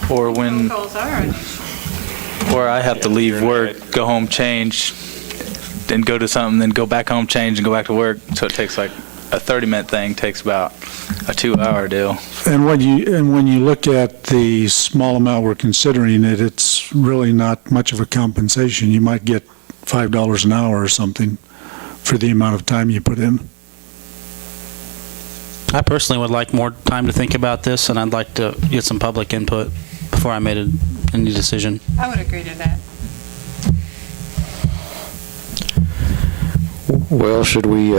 Or when, Calls are an issue. or I have to leave work, go home, change, and go to something, then go back home, change, and go back to work. So it takes like a 30-minute thing takes about a 2-hour deal. And when you look at the small amount we're considering it's really not much of a compensation. You might get $5 an hour or something for the amount of time you put in. I personally would like more time to think about this, and I'd like to get some public input before I made any decision. I would agree to that. Well, should we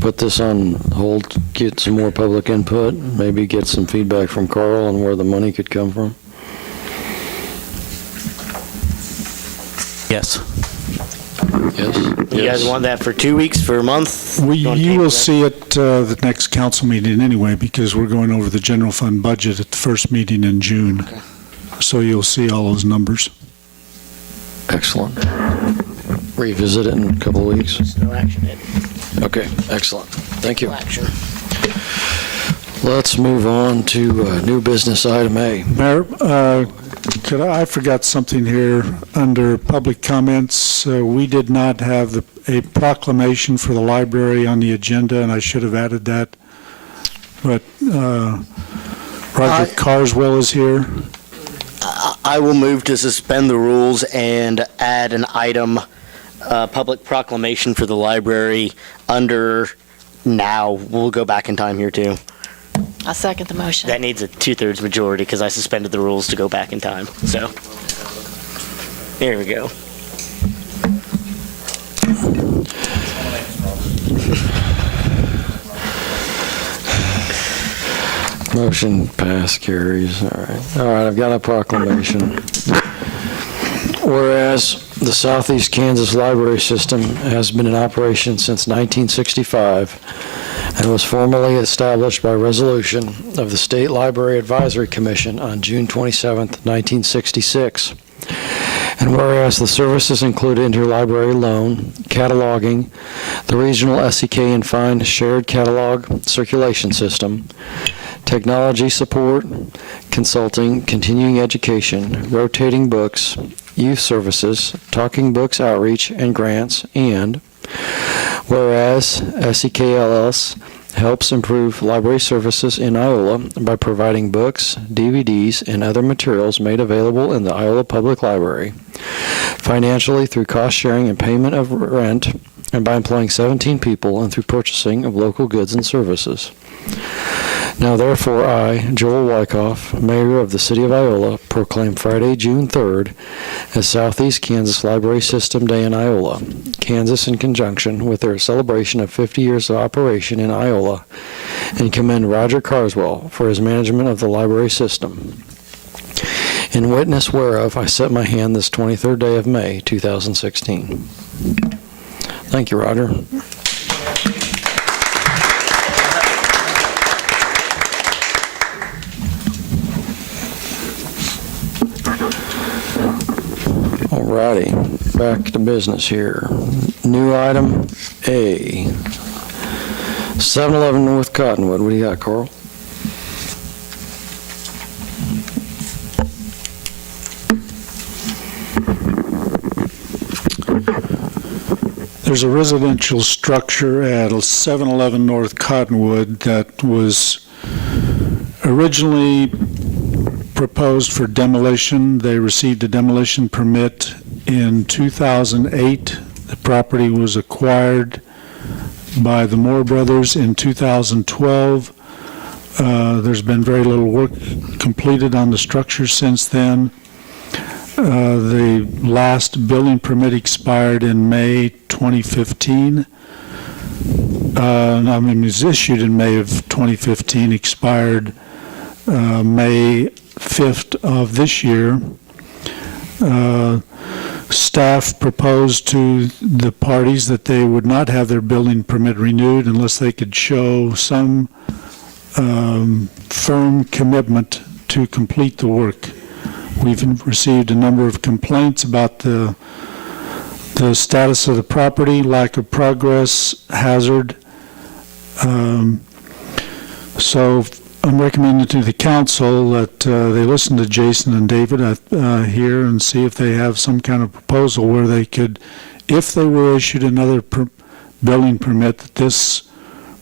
put this on hold, get some more public input, maybe get some feedback from Carl on where the money could come from? Yes. Yes. You guys want that for 2 weeks, for a month? You will see it the next council meeting anyway, because we're going over the general fund budget at the first meeting in June. Okay. So you'll see all those numbers. Excellent. Revisit it in a couple of weeks. No action, Ed. Okay, excellent. Thank you. No action. Let's move on to new business item A. Mayor, I forgot something here under public comments. We did not have a proclamation for the library on the agenda, and I should have added that. But Roger Carswell is here. I will move to suspend the rules and add an item, public proclamation for the library under now. We'll go back in time here too. I'll second the motion. That needs a 2/3 majority because I suspended the rules to go back in time. So there we go. Motion pass carries. All right, I've got a proclamation. Whereas the Southeast Kansas Library System has been in operation since 1965 and was formally established by resolution of the State Library Advisory Commission on June 27, 1966. And whereas the services include interlibrary loan, cataloging, the regional SEK and Find shared catalog circulation system, technology support, consulting, continuing education, rotating books, youth services, talking books outreach and grants, and whereas SEKLS helps improve library services in Iola by providing books, DVDs, and other materials made available in the Iola Public Library, financially through cost sharing and payment of rent, and by employing 17 people and through purchasing of local goods and services. Now therefore I, Joel Wyckoff, Mayor of the City of Iola, proclaim Friday, June 3rd as Southeast Kansas Library System Day in Iola, Kansas, in conjunction with their celebration of 50 years of operation in Iola, and commend Roger Carswell for his management of the library system. In witness whereof I set my hand this 23rd day of May, 2016. Thank you, Roger. Alrighty, back to business here. New item A. 711 North Cottonwood. What do you got, Carl? There's a residential structure at 711 North Cottonwood that was originally proposed for demolition. They received a demolition permit in 2008. The property was acquired by the Moore brothers in 2012. There's been very little work completed on the structure since then. The last building permit expired in May 2015. It was issued in May of 2015, expired May 5th of this year. Staff proposed to the parties that they would not have their building permit renewed unless they could show some firm commitment to complete the work. We've received a number of complaints about the status of the property, lack of progress, hazard. So I'm recommending to the council that they listen to Jason and David here and see if they have some kind of proposal where they could if they were issued another building permit, that this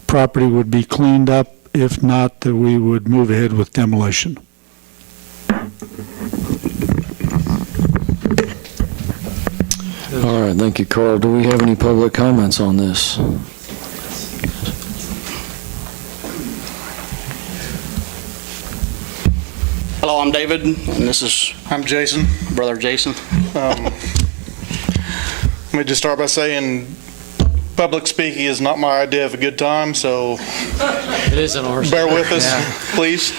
property would be cleaned up. If not, that we would move ahead with demolition. All right, thank you, Carl. Do we have any public comments on this? Hello, I'm David, and I'm Jason, brother Jason. Let me just start by saying public speaking is not my idea of a good time, so It isn't ours. bear with us, please.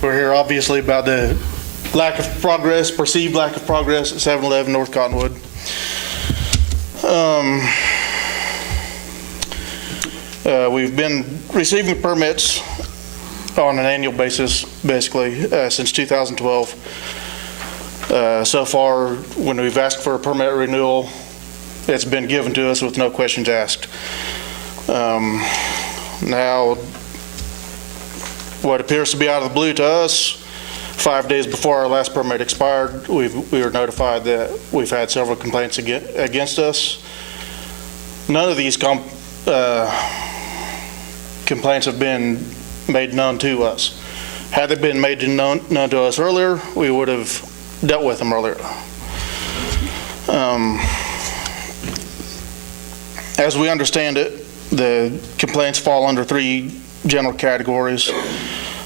We're here obviously about the lack of progress, perceived lack of progress at 711 North Cottonwood. We've been receiving permits on an annual basis, basically, since 2012. So far, when we've asked for a permit renewal, it's been given to us with no questions asked. Now, what appears to be out of the blue to us, 5 days before our last permit expired, we were notified that we've had several complaints against us. None of these complaints have been made known to us. Had they been made known to us earlier, we would have dealt with them earlier. As we understand it, the complaints fall under 3 general categories.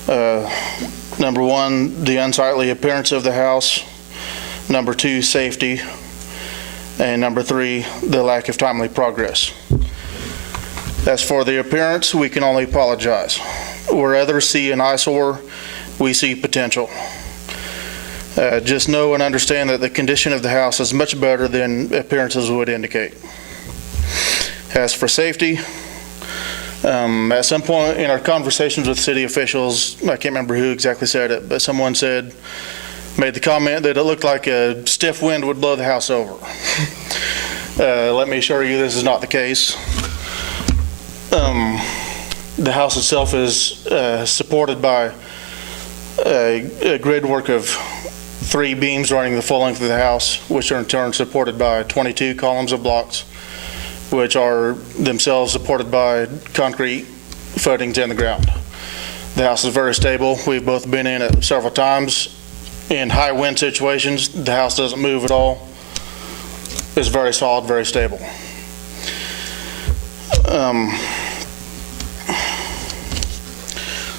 Number 1, the unsightly appearance of the house. Number 2, safety. And number 3, the lack of timely progress. As for the appearance, we can only apologize. Where others see an eyesore, we see potential. Just know and understand that the condition of the house is much better than appearances would indicate. As for safety, at some point in our conversations with city officials, I can't remember who exactly said it, but someone made the comment that it looked like a stiff wind would blow the house over. Let me assure you this is not the case. The house itself is supported by a grid work of 3 beams running the full length of the house, which are in turn supported by 22 columns of blocks, which are themselves supported by concrete footings in the ground. The house is very stable. We've both been in it several times. In high wind situations, the house doesn't move at all. It's very solid, very stable.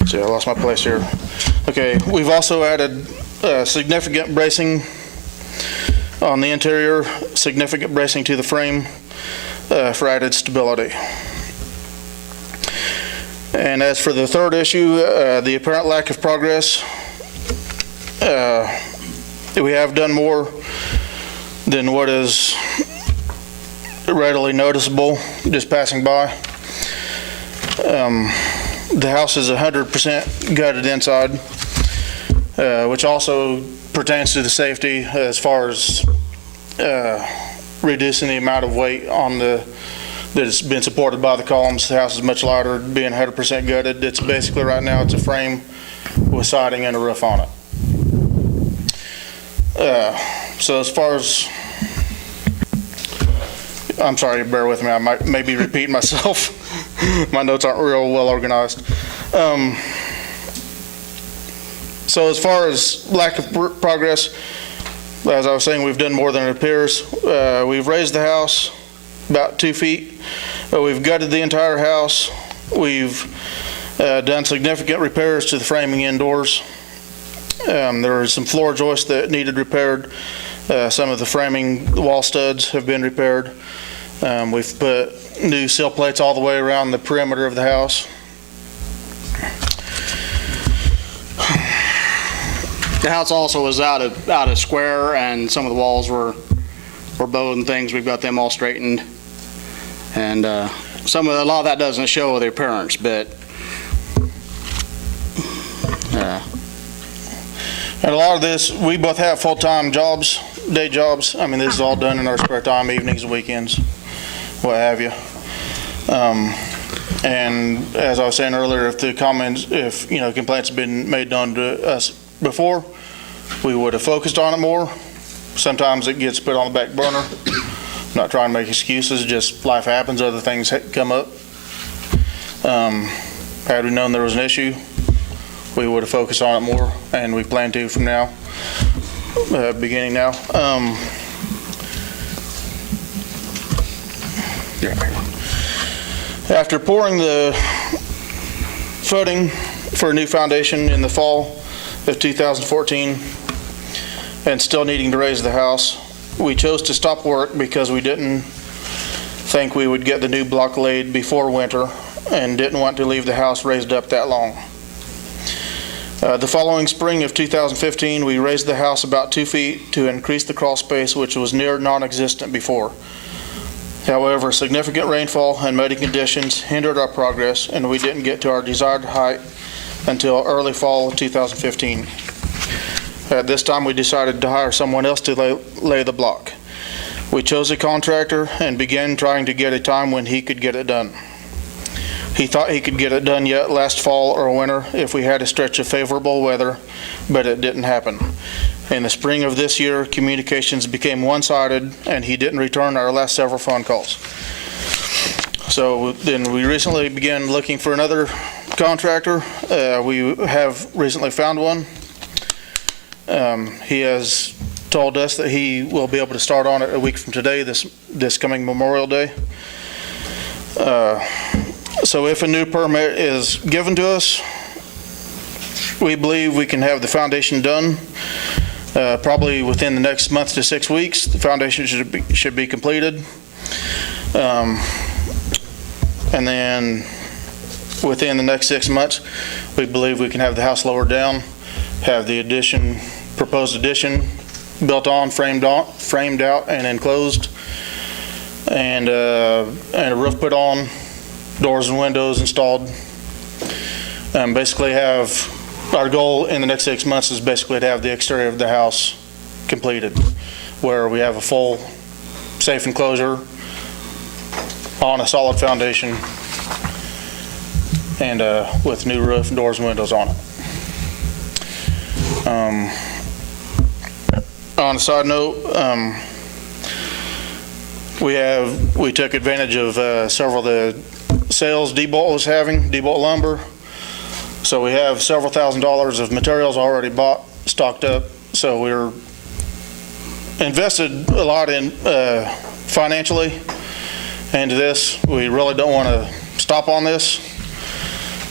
See, I lost my place here. Okay, we've also added significant bracing on the interior, significant bracing to the frame for added stability. And as for the third issue, the apparent lack of progress, we have done more than what is readily noticeable just passing by. The house is 100% gutted inside, which also pertains to the safety as far as reducing the amount of weight on that has been supported by the columns. The house is much lighter, being 100% gutted. It's basically right now it's a frame with siding and a roof on it. So as far as, I'm sorry, bear with me, I might maybe repeat myself. My notes aren't real well organized. So as far as lack of progress, as I was saying, we've done more than it appears. We've raised the house about 2 feet. We've gutted the entire house. We've done significant repairs to the framing indoors. There are some floor joists that needed repaired. Some of the framing wall studs have been repaired. We've put new sill plates all the way around the perimeter of the house. The house also was out of square, and some of the walls were bowed and things. We've got them all straightened, and a lot of that doesn't show the appearance, but and a lot of this, we both have full-time jobs, day jobs. I mean, this is all done in our spare time, evenings and weekends, what have you. And as I was saying earlier, if complaints have been made known to us before, we would have focused on it more. sometimes it gets put on the back burner. Not trying to make excuses, just life happens, other things come up. Had we known there was an issue, we would have focused on it more, and we plan to from now, beginning now. After pouring the footing for a new foundation in the fall of 2014 and still needing to raise the house, we chose to stop work because we didn't think we would get the new block laid before winter and didn't want to leave the house raised up that long. The following spring of 2015, we raised the house about 2 feet to increase the crawl space, which was near non-existent before. However, significant rainfall and muddy conditions hindered our progress, and we didn't get to our desired height until early fall of 2015. At this time, we decided to hire someone else to lay the block. We chose a contractor and began trying to get a time when he could get it done. He thought he could get it done yet last fall or winter if we had a stretch of favorable weather, but it didn't happen. In the spring of this year, communications became one-sided, and he didn't return our last several phone calls. So then we recently began looking for another contractor. We have recently found one. He has told us that he will be able to start on it a week from today, this coming Memorial Day. So if a new permit is given to us, we believe we can have the foundation done probably within the next month to 6 weeks. The foundation should be completed. And then within the next 6 months, we believe we can have the house lowered down, have the proposed addition built on, framed out and enclosed, and a roof put on, doors and windows installed. Basically our goal in the next 6 months is basically to have the exterior of the house completed, where we have a full safe enclosure on a solid foundation and with new roof and doors and windows on it. On a side note, we took advantage of several of the sales Diebold was having, Diebold lumber. So we have several $1,000s of materials already bought, stocked up. So we're invested a lot in financially into this. We really don't want to stop on this.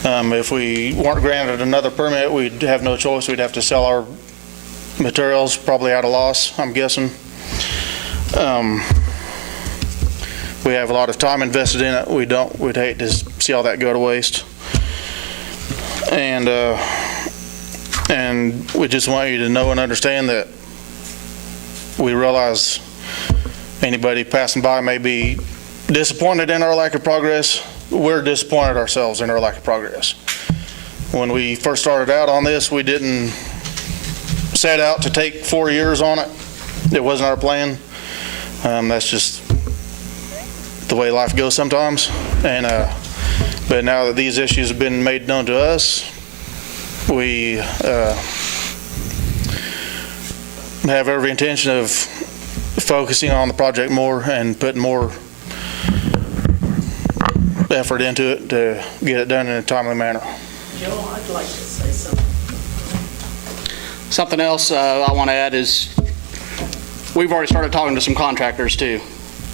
If we weren't granted another permit, we'd have no choice. We'd have to sell our materials, probably at a loss, I'm guessing. We have a lot of time invested in it. We'd hate to see all that go to waste. And we just want you to know and understand that we realize anybody passing by may be disappointed in our lack of progress. We're disappointed ourselves in our lack of progress. When we first started out on this, we didn't set out to take 4 years on it. It wasn't our plan. That's just the way life goes sometimes. But now that these issues have been made known to us, we have every intention of focusing on the project more and putting more effort into it to get it done in a timely manner. Joe, I'd like to say something. Something else I want to add is we've already started talking to some contractors too,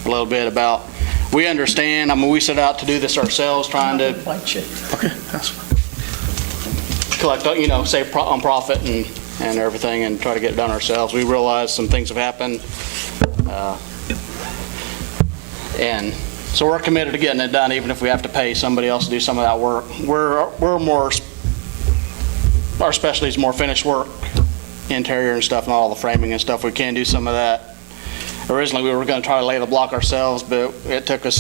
a little bit about, we understand, I mean, we set out to do this ourselves, trying to collect, save on profit and everything and try to get it done ourselves. We realize some things have happened. And so we're committed to getting it done, even if we have to pay somebody else to do some of that work. Our specialty is more finished work, interior and stuff, and all the framing and stuff. We can do some of that. Originally, we were going to try to lay the block ourselves, but we took a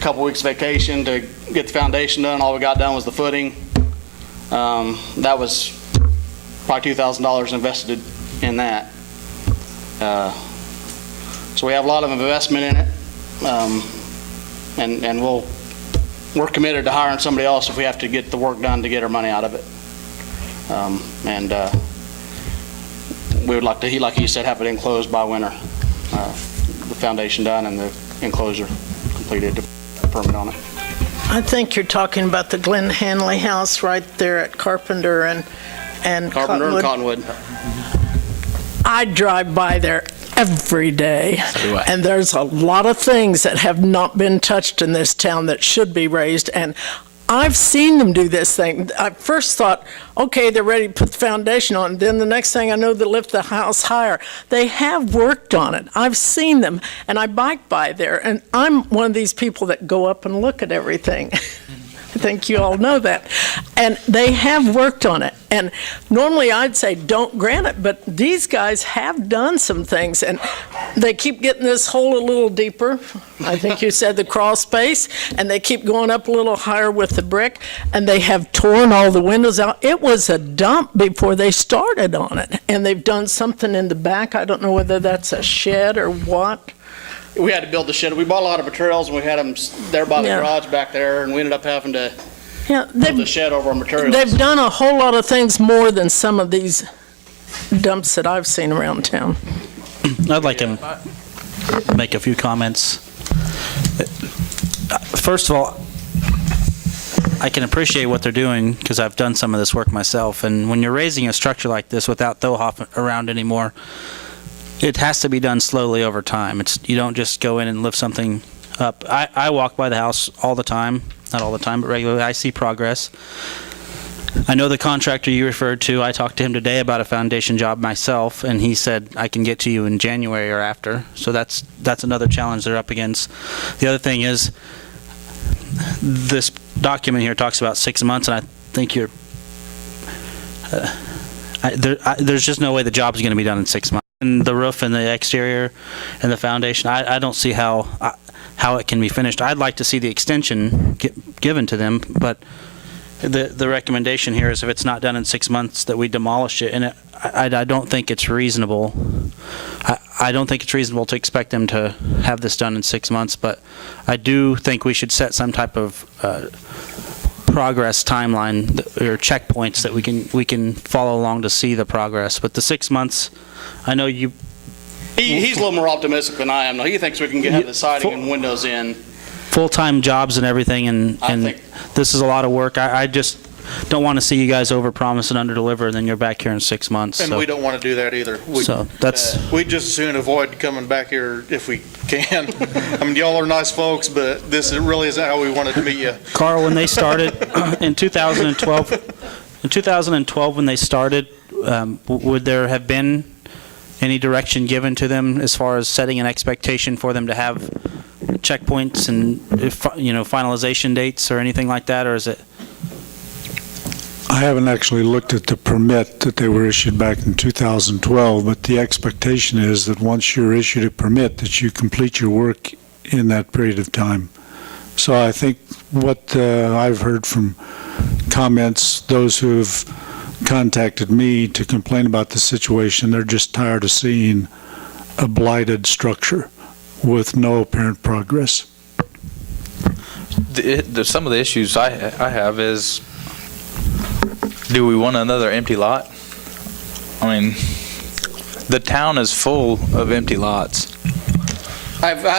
couple weeks vacation to get the foundation done. All we got done was the footing. That was probably $2,000 invested in that. So we have a lot of investment in it. And we're committed to hiring somebody else if we have to get the work done to get our money out of it. we would like to, like he said, have it enclosed by winter. The foundation done and the enclosure completed, the permit on it. I think you're talking about the Glenn Hanley house right there at Carpenter and Carpenter and Cottonwood. I drive by there every day, and there's a lot of things that have not been touched in this town that should be raised, and I've seen them do this thing. I first thought, okay, they're ready to put the foundation on. Then the next thing I know, they lift the house higher. They have worked on it. I've seen them, and I bike by there, and I'm one of these people that go up and look at everything. I think you all know that. And they have worked on it. And normally I'd say don't grant it, but these guys have done some things, and they keep getting this hole a little deeper. I think you said the crawl space, and they keep going up a little higher with the brick, and they have torn all the windows out. It was a dump before they started on it, and they've done something in the back. I don't know whether that's a shed or what. We had to build the shed. We bought a lot of materials, and we had them there by the garage back there, and we ended up having to build the shed over our materials. They've done a whole lot of things more than some of these dumps that I've seen around town. I'd like to make a few comments. First of all, I can appreciate what they're doing because I've done some of this work myself. And when you're raising a structure like this without Thohoff around anymore, it has to be done slowly over time. You don't just go in and lift something up. I walk by the house all the time, not all the time, but regularly. I see progress. I know the contractor you referred to. I talked to him today about a foundation job myself, and he said I can get to you in January or after. So that's another challenge they're up against. The other thing is this document here talks about 6 months, and I think you're there's just no way the job is going to be done in 6 months. And the roof and the exterior and the foundation, I don't see how it can be finished. I'd like to see the extension given to them, but the recommendation here is if it's not done in 6 months that we demolish it, and I don't think it's reasonable. I don't think it's reasonable to expect them to have this done in 6 months, but I do think we should set some type of progress timeline or checkpoints that we can follow along to see the progress. But the 6 months, I know you. He's a little more optimistic than I am. He thinks we can have the siding and windows in. Full-time jobs and everything, and this is a lot of work. I just don't want to see you guys overpromise and underdeliver, and then you're back here in 6 months. And we don't want to do that either. We'd just as soon avoid coming back here if we can. I mean, y'all are nice folks, but this really isn't how we wanted to meet you. Carl, when they started in 2012, when they started, would there have been any direction given to them as far as setting an expectation for them to have checkpoints and finalization dates or anything like that, or is it? I haven't actually looked at the permit that they were issued back in 2012, but the expectation is that once you're issued a permit that you complete your work in that period of time. So I think what I've heard from comments, those who have contacted me to complain about the situation, they're just tired of seeing a blighted structure with no apparent progress. Some of the issues I have is, do we want another empty lot? I mean, the town is full of empty lots.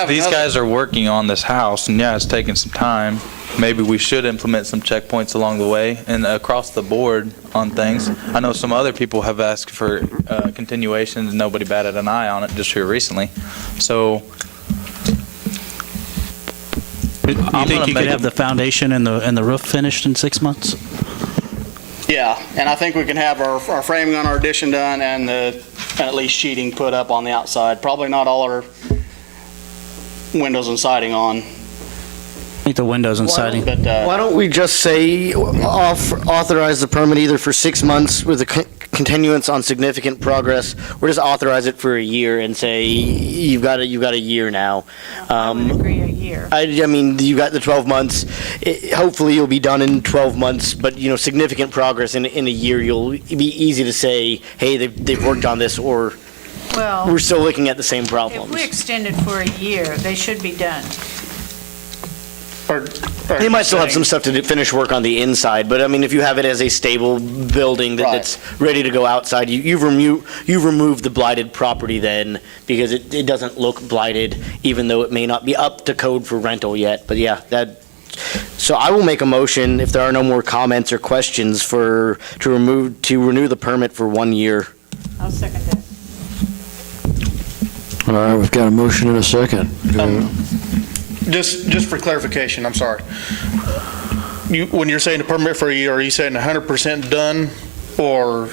These guys are working on this house, and yeah, it's taking some time. Maybe we should implement some checkpoints along the way and across the board on things. I know some other people have asked for continuations, and nobody batted an eye on it just here recently. So, You think you could have the foundation and the roof finished in 6 months? Yeah, and I think we can have our framing on our addition done and at least sheeting put up on the outside. Probably not all our windows and siding on. I think the windows and siding. But, why don't we just say authorize the permit either for 6 months with a continuance on significant progress, or just authorize it for a year and say you've got a year now. I would agree a year. I mean, you got the 12 months. Hopefully you'll be done in 12 months, but significant progress in a year, you'll be easy to say, hey, they've worked on this, or Well, we're still looking at the same problems. if we extend it for a year, they should be done. They might still have some stuff to finish work on the inside, but I mean, if you have it as a stable building that's ready to go outside, you've removed the blighted property then, because it doesn't look blighted, even though it may not be up to code for rental yet. But yeah, so I will make a motion, if there are no more comments or questions, to renew the permit for 1 year. I'll second that. All right, we've got a motion and a second. Just for clarification, I'm sorry. When you're saying a permit for a year, are you saying 100% done or?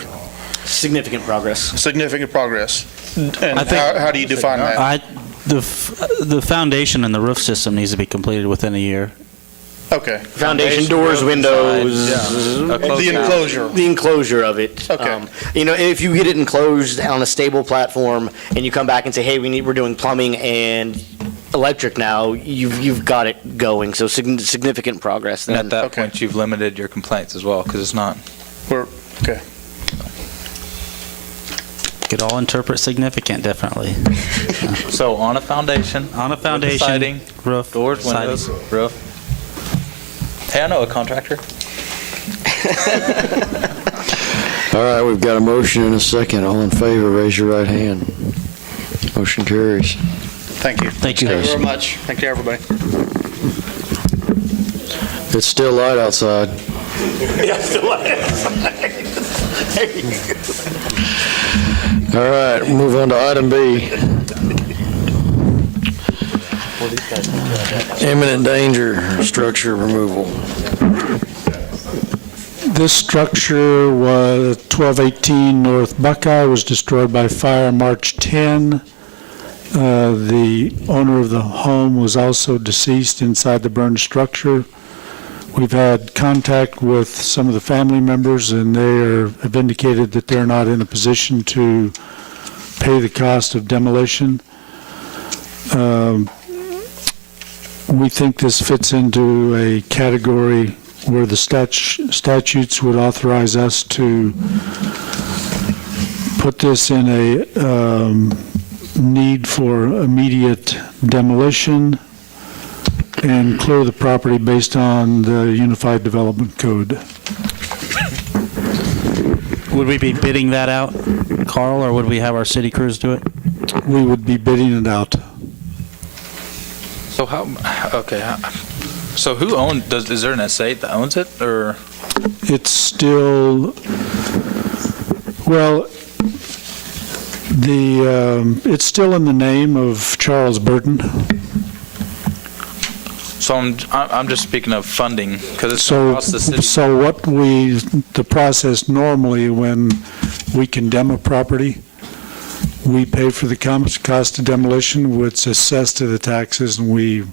Significant progress. Significant progress. And I think- how do you define that? The foundation and the roof system needs to be completed within a year. Okay. Foundation, doors, windows. The enclosure. The enclosure of it. Okay. If you get it enclosed on a stable platform and you come back and say, hey, we're doing plumbing and electric now, you've got it going. So significant progress. And at that point, you've limited your complaints as well, because it's not. Okay. Could all interpret significant differently. So on a foundation. On a foundation, Siding, roof, doors, windows, siding. roof. Hey, I know a contractor. All right, we've got a motion and a second. All in favor, raise your right hand. Motion carries. Thank you. Thank you. Thank you very much. Thank you, everybody. It's still light outside. Yeah, still There you go. All right, move on to item B. Imminent danger, structure removal. This structure was 1218 North Buckeye, was destroyed by fire March 10. The owner of the home was also deceased inside the burned structure. We've had contact with some of the family members, and they have indicated that they're not in a position to pay the cost of demolition. We think this fits into a category where the statutes would authorize us to put this in a need for immediate demolition and clear the property based on the Unified Development Code. Would we be bidding that out, Carl, or would we have our city crews do it? We would be bidding it out. So so who is there an estate that owns it, or? It's still, well, it's still in the name of Charles Burton. So I'm just speaking of funding, because it's So, across the city. so the process normally when we condemn a property, we pay for the cost of demolition, which is assessed to the taxes, and we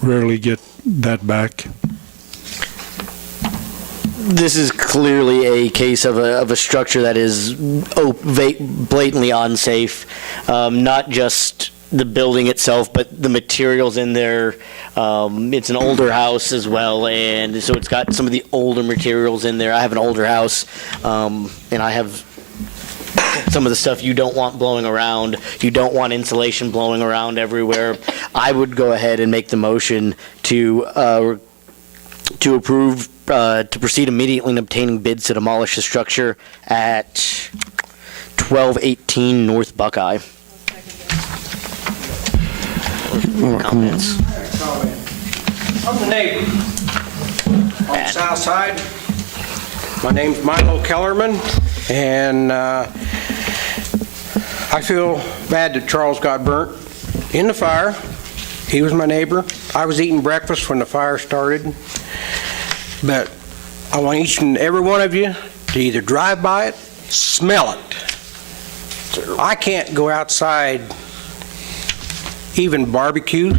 rarely get that back. This is clearly a case of a structure that is blatantly unsafe, not just the building itself, but the materials in there. It's an older house as well, and so it's got some of the older materials in there. I have an older house, and I have some of the stuff you don't want blowing around. You don't want insulation blowing around everywhere. I would go ahead and make the motion to approve, to proceed immediately in obtaining bids to demolish the structure at 1218 North Buckeye. Comments? I'm the neighbor on the south side. My name's Milo Kellerman, and I feel bad that Charles got burnt in the fire. He was my neighbor. I was eating breakfast when the fire started. But I want each and every one of you to either drive by it, smell it. I can't go outside, even barbecue,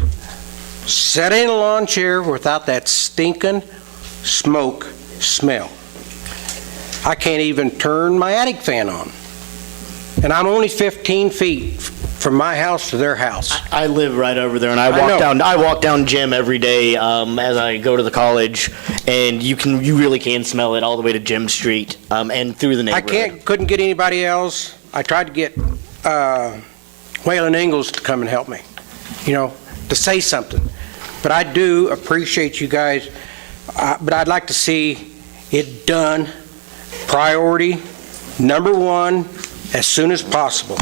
sit in a lawn chair without that stinking smoke smell. I can't even turn my attic fan on. And I'm only 15 feet from my house to their house. I live right over there, and I walk down Jim every day as I go to the college, and you really can smell it all the way to Jim Street and through the neighborhood. Couldn't get anybody else. I tried to get Waylon Ingalls to come and help me, to say something. but I do appreciate you guys, but I'd like to see it done, priority number one, as soon as possible.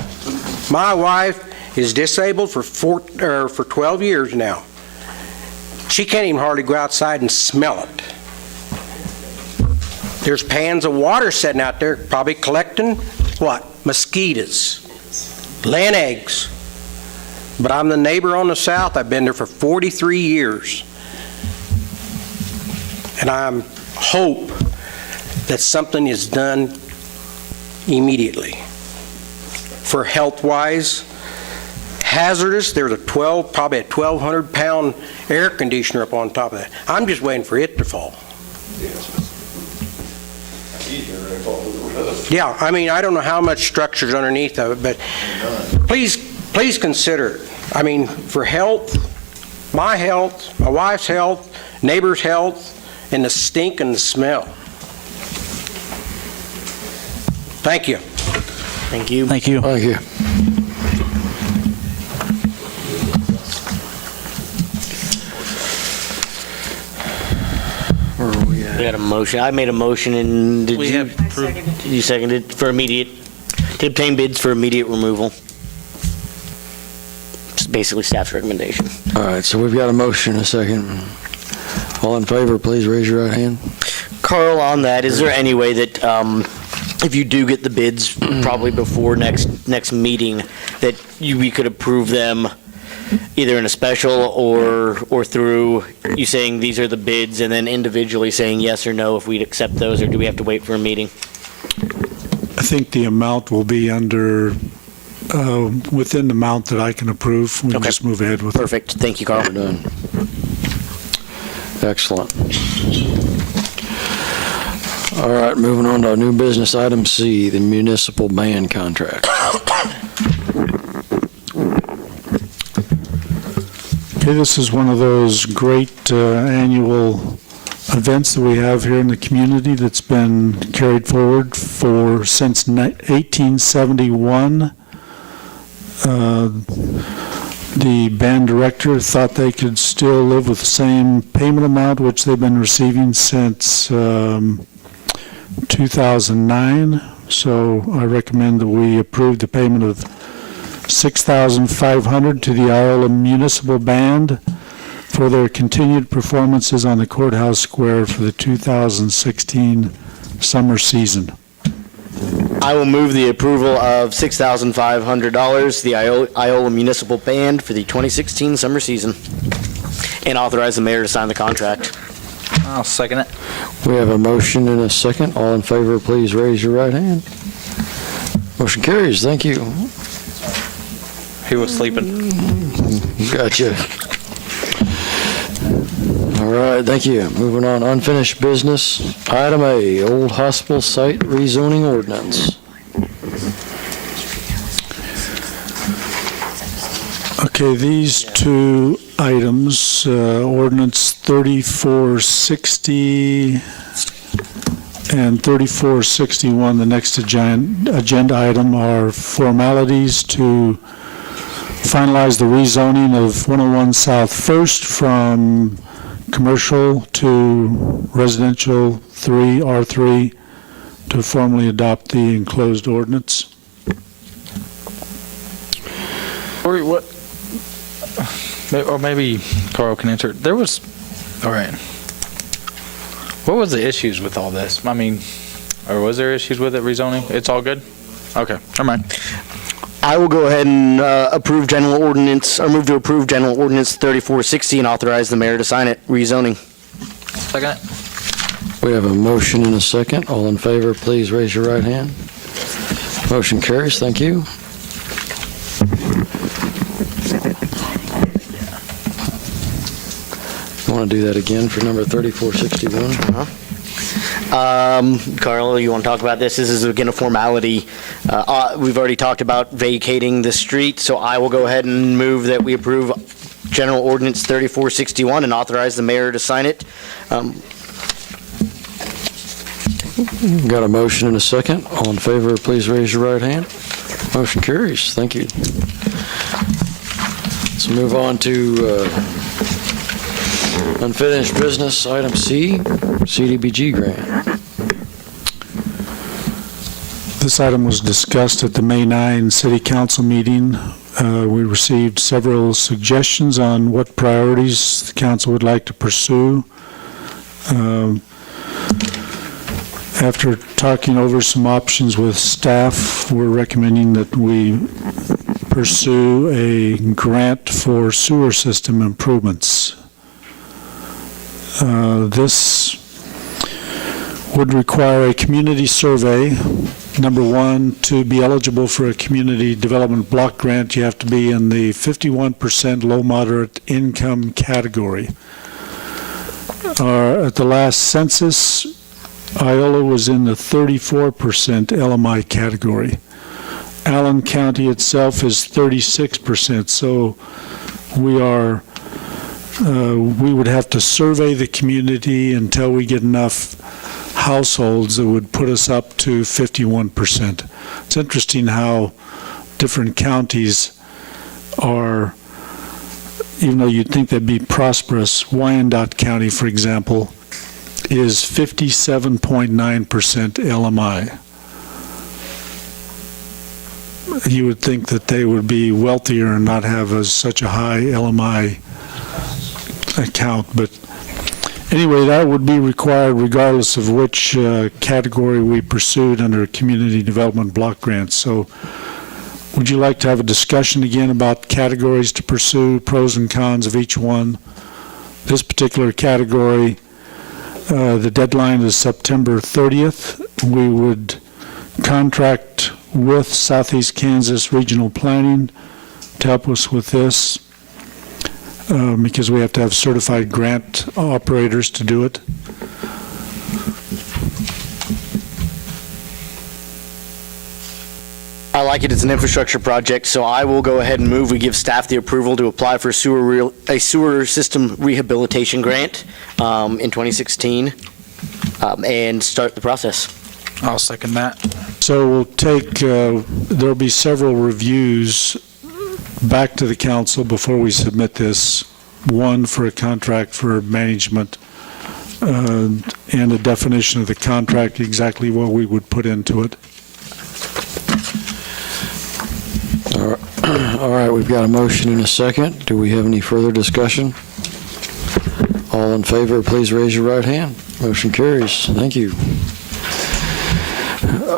My wife is disabled for 12 years now. She can't even hardly go outside and smell it. There's pans of water sitting out there probably collecting, what, mosquitoes, laying eggs. But I'm the neighbor on the south. I've been there for 43 years. And I hope that something is done immediately. For health-wise, hazardous, there's probably a 1,200-pound air conditioner up on top of that. I'm just waiting for it to fall. Yeah, I mean, I don't know how much structure's underneath of it, but please consider it. I mean, for health, my wife's health, neighbor's health, and the stink and the smell. Thank you. Thank you. Thank you. Thank you. Where are we at? We had a motion. I made a motion, and did you seconded for immediate, to obtain bids for immediate removal? Just basically staff's recommendation. All right, so we've got a motion and a second. All in favor, please raise your right hand. Carl, on that, is there any way that if you do get the bids probably before next meeting, that we could approve them either in a special or through you saying these are the bids and then individually saying yes or no if we'd accept those, or do we have to wait for a meeting? I think the amount will be under, within the amount that I can approve. We can just move ahead with it. Perfect. Thank you, Carl. We're done. Excellent. All right, moving on to our new business, item C, the municipal band contract. Okay, this is one of those great annual events that we have here in the community that's been carried forward since 1871. The band director thought they could still live with the same payment amount, which they've been receiving since 2009. So I recommend that we approve the payment of $6,500 to the Iola Municipal Band for their continued performances on the courthouse square for the 2016 summer season. I will move the approval of $6,500 to the Iola Municipal Band for the 2016 summer season, and authorize the mayor to sign the contract. I'll second it. We have a motion and a second. All in favor, please raise your right hand. Motion carries. Thank you. He was sleeping. Gotcha. All right, thank you. Moving on, unfinished business. Item A, old hospital site rezoning ordinance. Okay, these two items, ordinance 3460 and 3461, the next agenda item, are formalities to finalize the rezoning of 101 South First from commercial to residential 3, R3, to formally adopt the enclosed ordinance. Or maybe Carl can answer. All right. What was the issues with all this? I mean, or was there issues with it rezoning? It's all good? Okay, never mind. I will go ahead and approve general ordinance, or move to approve general ordinance 3460 and authorize the mayor to sign it, rezoning. Second. We have a motion and a second. All in favor, please raise your right hand. Motion carries. Thank you. You want to do that again for number 3461? Carl, you want to talk about this? This is again a formality. We've already talked about vacating the street, so I will go ahead and move that we approve General Ordinance 3461 and authorize the mayor to sign it. Got a motion and a second. All in favor, please raise your right hand. Motion carries. Thank you. Let's move on to Unfinished business, item C, CDBG grant. This item was discussed at the May 9 City Council meeting. We received several suggestions on what priorities the council would like to pursue. After talking over some options with staff, we're recommending that we pursue a grant for sewer system improvements. This would require a community survey. Number one, to be eligible for a community development block grant, you have to be in the 51% low moderate income category. At the last census, Iola was in the 34% LMI category. Allen County itself is 36%, so we would have to survey the community until we get enough households that would put us up to 51%. It's interesting how different counties are, even though you'd think they'd be prosperous. Wyandotte County, for example, is 57.9% LMI. You would think that they would be wealthier and not have such a high LMI account, but anyway, that would be required regardless of which category we pursued under community development block grants. So would you like to have a discussion again about categories to pursue, pros and cons of each one? This particular category, the deadline is September 30th. We would contract with Southeast Kansas Regional Planning to help us with this. Because we have to have certified grant operators to do it. I like it. It's an infrastructure project, so I will go ahead and move. We give staff the approval to apply for a sewer system rehabilitation grant in 2016 and start the process. I'll second that. So we'll take, there'll be several reviews back to the council before we submit this. One for a contract for management and a definition of the contract, exactly what we would put into it. All right, we've got a motion and a second. Do we have any further discussion? All in favor, please raise your right hand. Motion carries. Thank you.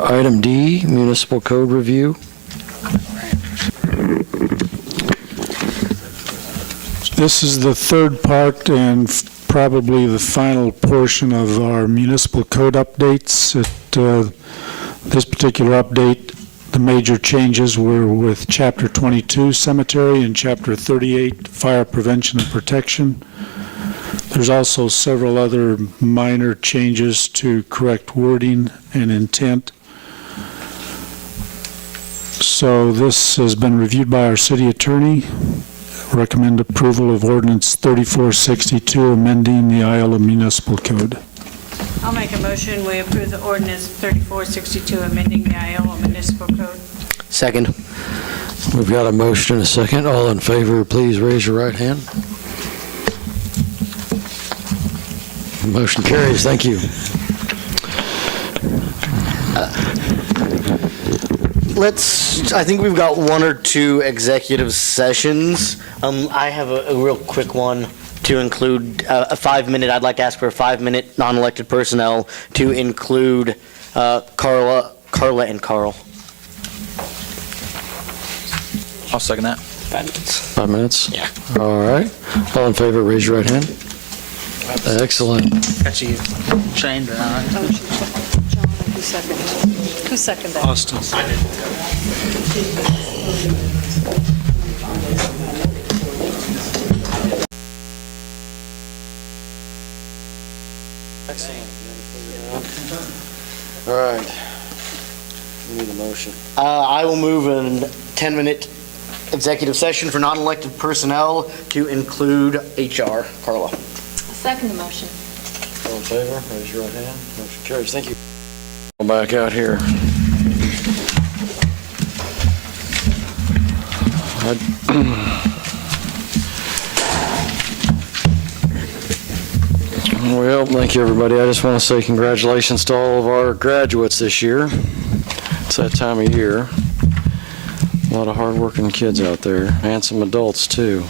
Item D, municipal code review. This is the third part and probably the final portion of our municipal code updates. This particular update, the major changes were with Chapter 22, Cemetery, and Chapter 38, Fire Prevention and Protection. There's also several other minor changes to correct wording and intent. So this has been reviewed by our city attorney. Recommend approval of ordinance 3462, amending the Iola Municipal Code. I'll make a motion, we approve the ordinance 3462, amending the Iola Municipal Code. Second. We've got a motion and a second. All in favor, please raise your right hand. Motion carries. Thank you. I think we've got one or two executive sessions. I have a real quick one to include a 5-minute. I'd like to ask for a 5-minute non-elected personnel to include Carla and Carl. I'll second that. 5 minutes. 5 minutes? Yeah. All right. All in favor, raise your right hand. Excellent. Got you trained or not? Who seconded that? Austin. All right. We need a motion. I will move a 10-minute executive session for non-elected personnel to include HR. Carla. Second the motion. All in favor, raise your right hand. Motion carries. Thank you. Go back out here. Well, thank you, everybody. I just want to say congratulations to all of our graduates this year. It's that time of year. A lot of hardworking kids out there, and some adults, too.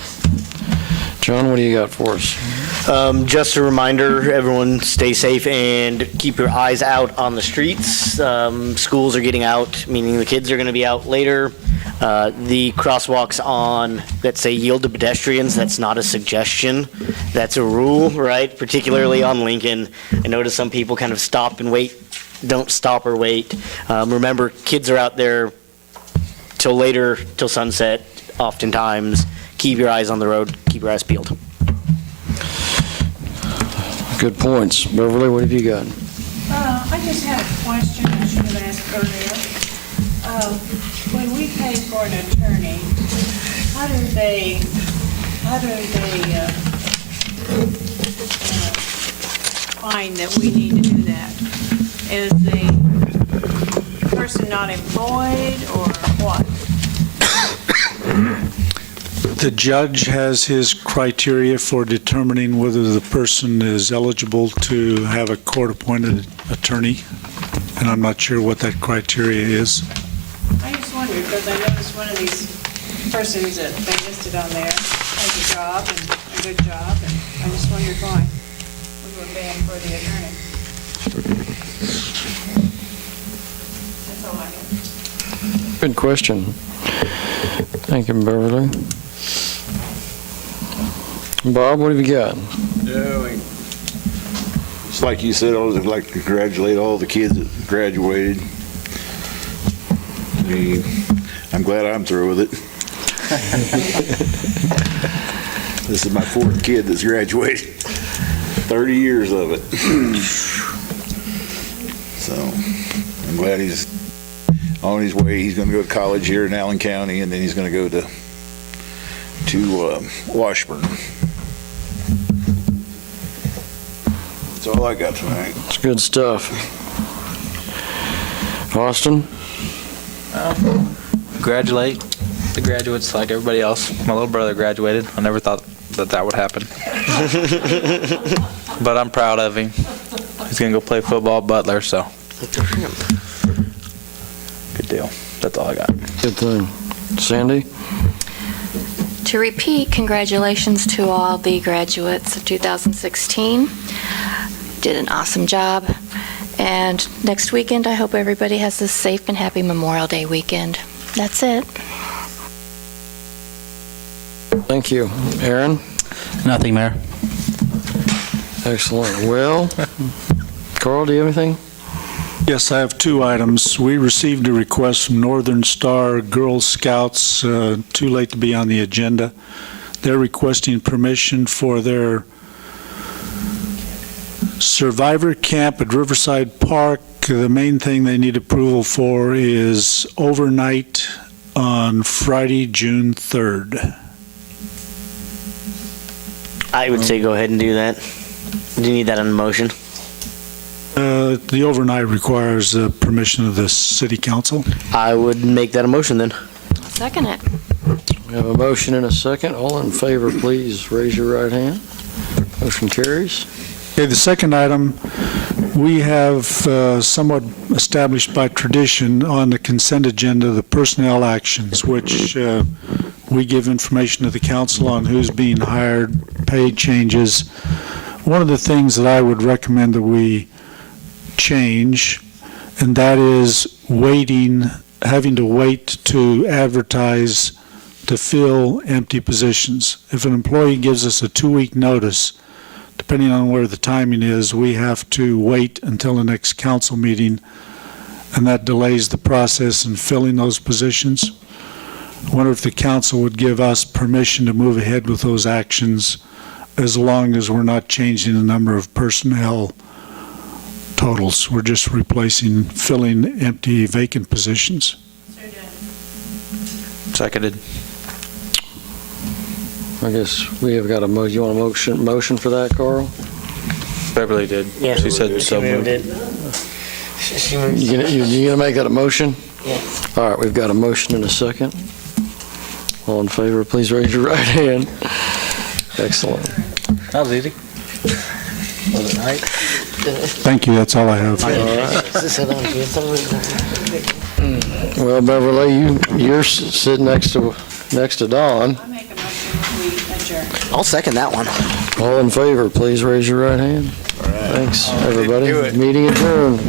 John, what do you got for us? Just a reminder, everyone stay safe and keep your eyes out on the streets. Schools are getting out, meaning the kids are going to be out later. The crosswalks on that say yield to pedestrians, that's not a suggestion. That's a rule, right? Particularly on Lincoln. I notice some people kind of stop and wait, don't stop or wait. Remember, kids are out there till later, till sunset, oftentimes. Keep your eyes on the road, keep your eyes peeled. Good points. Beverly, what have you got? I just had a question I should have asked earlier. When we pay for an attorney, how do they find that we need to do that? Is the person not employed or what? The judge has his criteria for determining whether the person is eligible to have a court-appointed attorney, and I'm not sure what that criteria is. I just wondered, because I noticed one of these persons that they listed on there has a job and a good job, and I just wondered why we were paying for the attorney. That's all I have. Good question. Thank you, Beverly. Bob, what have you got? It's like you said, I would like to congratulate all the kids that graduated. I'm glad I'm through with it. This is my fourth kid that's graduated. 30 years of it. So I'm glad he's on his way. He's going to go to college here in Allen County, and then he's going to go to Washburn. That's all I got tonight. It's good stuff. Austin? Congratulate the graduates like everybody else. My little brother graduated. I never thought that would happen. But I'm proud of him. He's going to go play football at Butler, so. Good deal. That's all I got. Good thing. Sandy? To repeat, congratulations to all the graduates of 2016. Did an awesome job. And next weekend, I hope everybody has a safe and happy Memorial Day weekend. That's it. Thank you. Aaron? Nothing, Mayor. Excellent. Well, Carl, do you have anything? Yes, I have two items. We received a request from Northern Star Girl Scouts, too late to be on the agenda. They're requesting permission for their Survivor Camp at Riverside Park. The main thing they need approval for is overnight on Friday, June 3rd. I would say go ahead and do that. Do you need that on the motion? The overnight requires permission of the city council. I would make that a motion then. Second it. We have a motion and a second. All in favor, please raise your right hand. Motion carries. Okay, the second item, we have somewhat established by tradition on the consent agenda the personnel actions, which we give information to the council on who's being hired, pay changes. One of the things that I would recommend that we change, and that is having to wait to advertise to fill empty positions. If an employee gives us a 2-week notice, depending on where the timing is, we have to wait until the next council meeting, and that delays the process in filling those positions. I wonder if the council would give us permission to move ahead with those actions as long as we're not changing the number of personnel totals. We're just filling empty vacant positions. Seconded. I guess we have got a motion. You want a motion for that, Carl? Beverly did. Yeah. She said so moved. You gonna make that a motion? Yeah. All right, we've got a motion and a second. All in favor, please raise your right hand. Excellent. That was easy. Thank you, that's all I have. Well, Beverly, you're sitting next to Don. I'll second that one. All in favor, please raise your right hand. Thanks, everybody. Meeting adjourned.